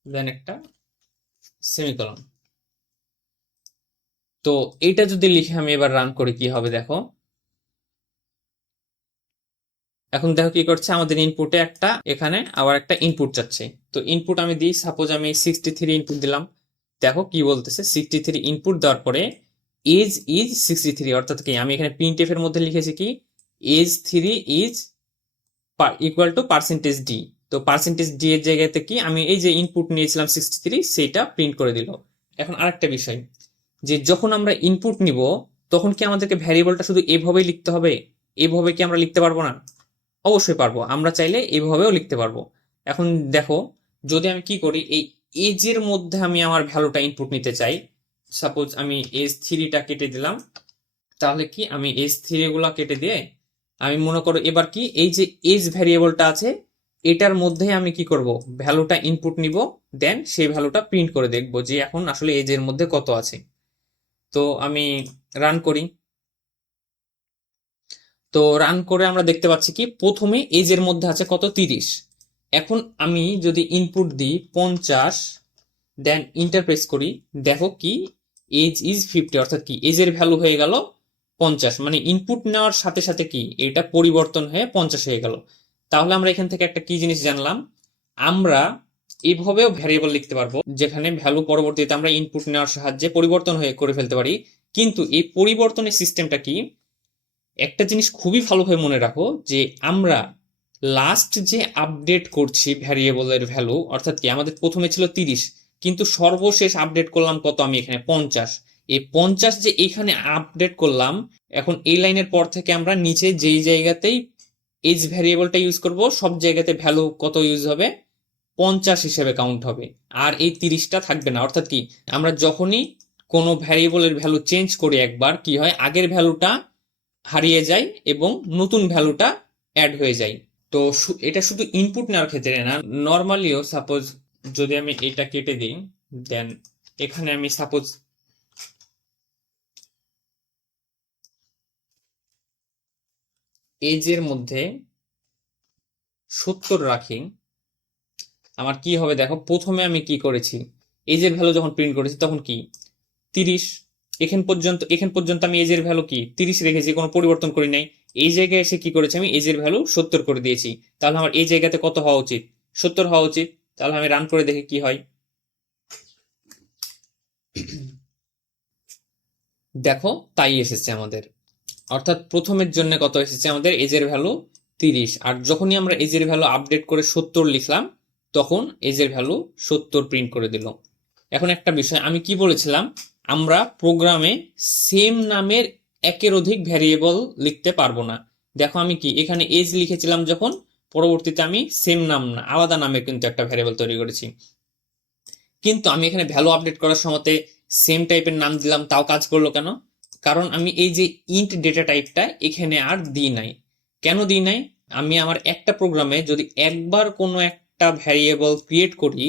then একটা সেমিকলন। তো এটা যদি লিখে আমি এবার রান করি কি হবে দেখো, এখন দেখো কি করছে, আমাদের ইনপুটে একটা এখানে আবার একটা ইনপুট চাচ্ছে। তো ইনপুট আমি দিই, সাপোজ আমি 63 ইনপুট দিলাম, দেখো কি বলতেছে 63 ইনপুট দেওয়ার পরে এজ ইজ 63, অর্থাৎ কি আমি এখানে প্রিন্টএফ এর মধ্যে লিখেছি কি এজ3 ইজ ইকুয়াল টু %d। তো %d এর জায়গাতে কি আমি এই যে ইনপুট নিয়েছিলাম 63 সেটা প্রিন্ট করে দিল। এখন আরেকটা বিষয়, যে যখন আমরা ইনপুট নিব তখন কি আমাদেরকে ভ্যারিয়েবলটা শুধু এভাবেই লিখতে হবে, এভাবে কি আমরা লিখতে পারবো না? অবশ্যই পারবো, আমরা চাইলে এভাবেও লিখতে পারবো। এখন দেখো যদি আমি কি করি, এই এজের মধ্যে আমি আমার ভ্যালুটা ইনপুট নিতে চাই, সাপোজ আমি এজ3টা কেটে দিলাম, তাহলে কি আমি এজ3 গুলা কেটে দিয়ে আমি মনে করো এবার কি এই যে এজ ভ্যারিয়েবলটা আছে এটার মধ্যে আমি কি করব, ভ্যালুটা ইনপুট নিব, দেন সেই ভ্যালুটা প্রিন্ট করে দেখবো যে এখন আসলে এজ এর মধ্যে কত আছে। তো আমি রান করি, তো রান করে আমরা দেখতে পাচ্ছি কি প্রথমে এজ এর মধ্যে আছে কত 30। এখন আমি যদি ইনপুট দিই 50, দেন ইন্টার প্রেস করি, দেখো কি এজ ইজ 50, অর্থাৎ কি এজ এর ভ্যালু হয়ে গেল 50, মানে ইনপুট নেওয়ার সাথে সাথে কি এটা পরিবর্তন হয়ে 50 হয়ে গেল। তাহলে আমরা এখান থেকে একটা কি জিনিস জানলাম, আমরা এইভাবেও ভ্যারিয়েবল লিখতে পারবো যেখানে ভ্যালু পরবর্তীতে আমরা ইনপুট নেওয়ার সাহায্যে পরিবর্তন হয়ে করে ফেলতে পারি। কিন্তু এই পরিবর্তনের সিস্টেমটা কি, একটা জিনিস খুবই ভালোভাবে মনে রাখো যে আমরা লাস্ট যে আপডেট করছি ভ্যারিয়েবলের ভ্যালু, অর্থাৎ কি আমাদের প্রথমে ছিল 30 কিন্তু সর্বশেষ আপডেট করলাম কত, আমি এখানে 50, এই 50 যে এখানে আপডেট করলাম, এখন এই লাইনের পর থেকে আমরা নিচে যেই জায়গাতেই এজ ভ্যারিয়েবলটা ইউজ করব সব জায়গাতে ভ্যালু কত ইউজ হবে, 50 হিসেবে কাউন্ট হবে। আর এই 30টা থাকবে না। অর্থাৎ কি, আমরা যখনই কোনো ভ্যারিয়েবলের ভ্যালু চেঞ্জ করি একবার, কি হয়, আগের ভ্যালুটা হারিয়ে যায় এবং নতুন ভ্যালুটা অ্যাড হয়ে যায়। তো এটা শুধু ইনপুট নেওয়ার ক্ষেত্রে না, নর্মালিও সাপোজ যদি আমি এটা কেটে দিই, দেন এখানে আমি সাপোজ এজের মধ্যে 70 রাখি, আমার কি হবে দেখো, প্রথমে আমি কি করেছি, এজের ভ্যালু যখন প্রিন্ট করেছি তখন কি 30, এখান পর্যন্ত আমি এজের ভ্যালু কি 30 রেখেছি, কোনো পরিবর্তন করি নাই। এই জায়গায় এসে কি করেছি, আমি এজের ভ্যালু 70 করে দিয়েছি। তাহলে আমার এই জায়গাতে কত হওয়া উচিত, 70 হওয়া উচিত। তাহলে আমি রান করে দেখি কি হয়। দেখো তাই এসেছে আমাদের। অর্থাৎ প্রথমের জন্য কত এসেছে আমাদের, এজের ভ্যালু 30। আর যখনই আমরা এজের ভ্যালু আপডেট করে 70 লিখলাম, তখন এজের ভ্যালু 70 প্রিন্ট করে দিল। এখন একটা বিষয়, আমি কি বলেছিলাম, আমরা প্রোগ্রামে সেম নামের একের অধিক ভ্যারিয়েবল লিখতে পারবো না। দেখো আমি কি এখানে এজ লিখেছিলাম যখন, পরবর্তীতে আমি সেম নাম না আলাদা নামের কিন্তু একটা ভ্যারিয়েবল তৈরি করেছি। কিন্তু আমি এখানে ভ্যালু আপডেট করার সময়তে সেম টাইপের নাম দিলাম, তাও কাজ করলো কেন? কারণ আমি এই যে ইন্ট ডেটা টাইপটা এখানে আর দিই নাই। কেন দিই নাই? আমি আমার একটা প্রোগ্রামে যদি একবার কোনো একটা ভ্যারিয়েবল ক্রিয়েট করি,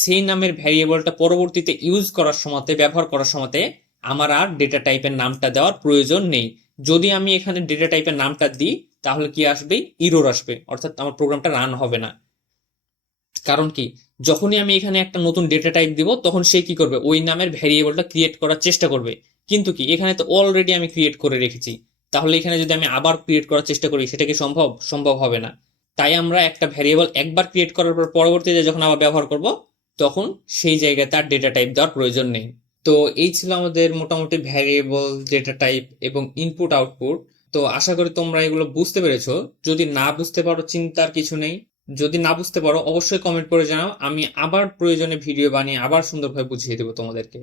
সেই নামের ভ্যারিয়েবলটা পরবর্তীতে ইউজ করার সময়তে, ব্যবহার করার সময়তে আমার আর ডেটা টাইপের নামটা দেওয়ার প্রয়োজন নেই। যদি আমি এখানে ডেটা টাইপের নামটা দিই, তাহলে কি আসবে, ইরর আসবে, অর্থাৎ আমার প্রোগ্রামটা রান হবে না। কারণ কি, যখনই আমি এখানে একটা নতুন ডেটা টাইপ দিব, তখন সে কি করবে, ওই নামের ভ্যারিয়েবলটা ক্রিয়েট করার চেষ্টা করবে। কিন্তু কি, এখানে তো অলরেডি আমি ক্রিয়েট করে রেখেছি। তাহলে এখানে যদি আমি আবার ক্রিয়েট করার চেষ্টা করি, সেটা কি সম্ভব? সম্ভব হবে না। তাই আমরা একটা ভ্যারিয়েবল একবার ক্রিয়েট করার পর পরবর্তীতে যখন আবার ব্যবহার করব, তখন সেই জায়গায় তার ডেটা টাইপ দেওয়ার প্রয়োজন নেই। তো এই ছিল আমাদের মোটামুটি ভ্যারিয়েবল, ডেটা টাইপ এবং ইনপুট আউটপুট। তো আশা করি তোমরা এগুলো বুঝতে পেরেছো। যদি না বুঝতে পারো, চিন্তার কিছু নেই। যদি না বুঝতে পারো অবশ্যই কমেন্ট করে জানাও, আমি আবার প্রয়োজনে ভিডিও বানিয়ে আবার সুন্দরভাবে বুঝিয়ে দেবো তোমাদেরকে।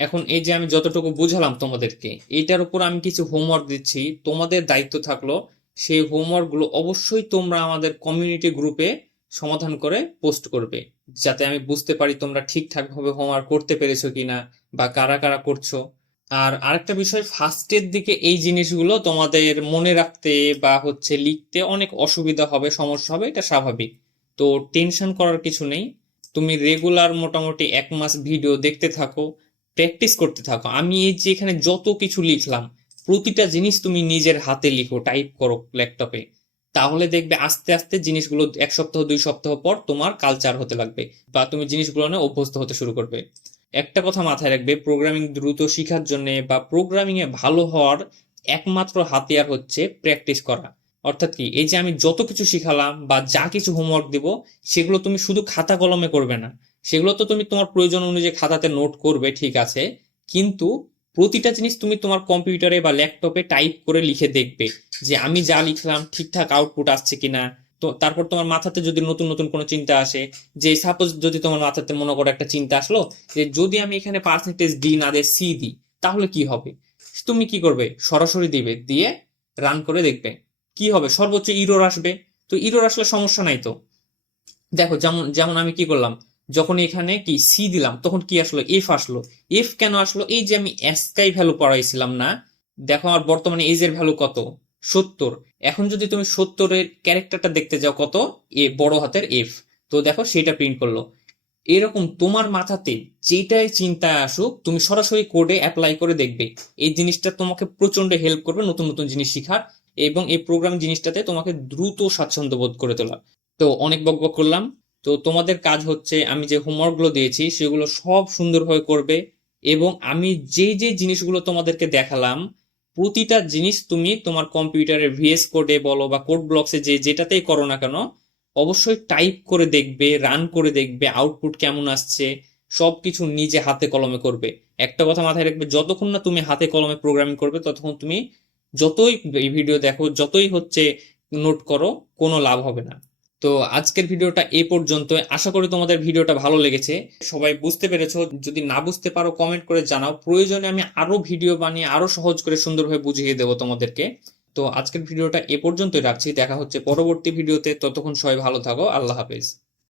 এখন এই যে আমি যতটুকু বুঝালাম তোমাদেরকে, এইটার উপর আমি কিছু হোমওয়ার্ক দিচ্ছি, তোমাদের দায়িত্ব থাকলো সেই হোমওয়ার্ক গুলো অবশ্যই তোমরা আমাদের কমিউনিটি গ্রুপে সমাধান করে পোস্ট করবে, যাতে আমি বুঝতে পারি তোমরা ঠিকঠাক ভাবে হোমওয়ার্ক করতে পেরেছো কিনা বা কারা কারা করছো। আর আরেকটা বিষয়, ফার্স্টের দিকে এই জিনিসগুলো তোমাদের মনে রাখতে বা লিখতে অনেক অসুবিধা হবে, সমস্যা হবে, এটা স্বাভাবিক। তো টেনশন করার কিছু নেই। তুমি রেগুলার মোটামুটি 1 মাস ভিডিও দেখতে থাকো, প্র্যাকটিস করতে থাকো। আমি এই যে এখানে যত কিছু লিখলাম, প্রতিটা জিনিস তুমি নিজের হাতে লিখো, টাইপ করো ল্যাপটপে। তাহলে দেখবে আস্তে আস্তে জিনিসগুলো 1 সপ্তাহ 2 সপ্তাহ পর তোমার কালচার হতে লাগবে, বা তুমি জিনিসগুলো নিয়ে অভ্যস্ত হতে শুরু করবে। একটা কথা মাথায় রাখবে, প্রোগ্রামিং দ্রুত শেখার জন্য বা প্রোগ্রামিং এ ভালো হওয়ার একমাত্র হাতিয়ার হচ্ছে প্র্যাকটিস করা। অর্থাৎ কি, এই যে আমি যত কিছু শিখালাম বা যা কিছু হোমওয়ার্ক দিব, সেগুলো তুমি শুধু খাতা কলমে করবে না। সেগুলো তো তুমি তোমার প্রয়োজন অনুযায়ী খাতাতে নোট করবে, ঠিক আছে, কিন্তু প্রতিটা জিনিস তুমি তোমার কম্পিউটারে বা ল্যাপটপে টাইপ করে লিখে দেখবে যে আমি যা লিখলাম ঠিকঠাক আউটপুট আসছে কিনা। তো তারপর তোমার মাথাতে যদি নতুন নতুন কোনো চিন্তা আসে, যে সাপোজ যদি তোমার মাথাতে মনে করো একটা চিন্তা আসলো যে যদি আমি এখানে পার্সেন্টেজ ডি না দিয়ে সি দিই, তাহলে কি হবে, তুমি কি করবে, সরাসরি দিবে, দিয়ে রান করে দেখবে কি হবে, সর্বোচ্চ ইরর আসবে। তো ইরর আসলে সমস্যা নাই তো। দেখো যেমন যেমন আমি কি করলাম, যখন এখানে কি সি দিলাম, তখন কি আসলো, এফ আসলো। এফ কেন আসলো? এই যে আমি এসকাই ভ্যালু পড়াইছিলাম না, দেখো আমার বর্তমানে এজ এর ভ্যালু কত, 70। এখন যদি তুমি 70-এর ক্যারেক্টারটা দেখতে যাও কত, এ বড় হাতের এফ, তো দেখো সেটা প্রিন্ট করলো। এরকম তোমার মাথাতে যেটাই চিন্তা আসুক, তুমি সরাসরি কোডে অ্যাপ্লাই করে দেখবে। এই জিনিসটা তোমাকে প্রচন্ড হেল্প করবে নতুন নতুন জিনিস শিখার, এবং এই প্রোগ্রামিং জিনিসটাতে তোমাকে দ্রুত স্বাচ্ছন্দ্য বোধ করে তোলা। তো অনেক বকবক করলাম। তো তোমাদের কাজ হচ্ছে, আমি যে হোমওয়ার্কগুলো দিয়েছি সেগুলো সব সুন্দরভাবে করবে, এবং আমি যেই যে জিনিসগুলো তোমাদেরকে দেখালাম, প্রতিটা জিনিস তুমি তোমার কম্পিউটারের ভিএস কোডে বলো বা কোড ব্লকসে যে যেটাতেই করো না কেন, অবশ্যই টাইপ করে দেখবে, রান করে দেখবে আউটপুট কেমন আসছে। সবকিছু নিজে হাতে কলমে করবে। একটা কথা মাথায় রাখবে, যতক্ষণ না তুমি হাতে কলমে প্রোগ্রামিং করবে, ততক্ষণ তুমি যতই ভিডিও দেখো, যতই নোট করো, কোনো লাভ হবে না। তো আজকের ভিডিওটা এই পর্যন্ত। আশা করি তোমাদের ভিডিওটা ভালো লেগেছে, সবাই বুঝতে পেরেছো। যদি না বুঝতে পারো কমেন্ট করে জানাও, প্রয়োজনে আমি আরো ভিডিও বানিয়ে আরো সহজ করে সুন্দরভাবে বুঝিয়ে দেবো তোমাদেরকে। তো আজকের ভিডিওটা এ পর্যন্তই রাখছি, দেখা হচ্ছে পরবর্তী ভিডিওতে। ততক্ষণ সবাই ভালো থাকো, আল্লাহ হাফেজ।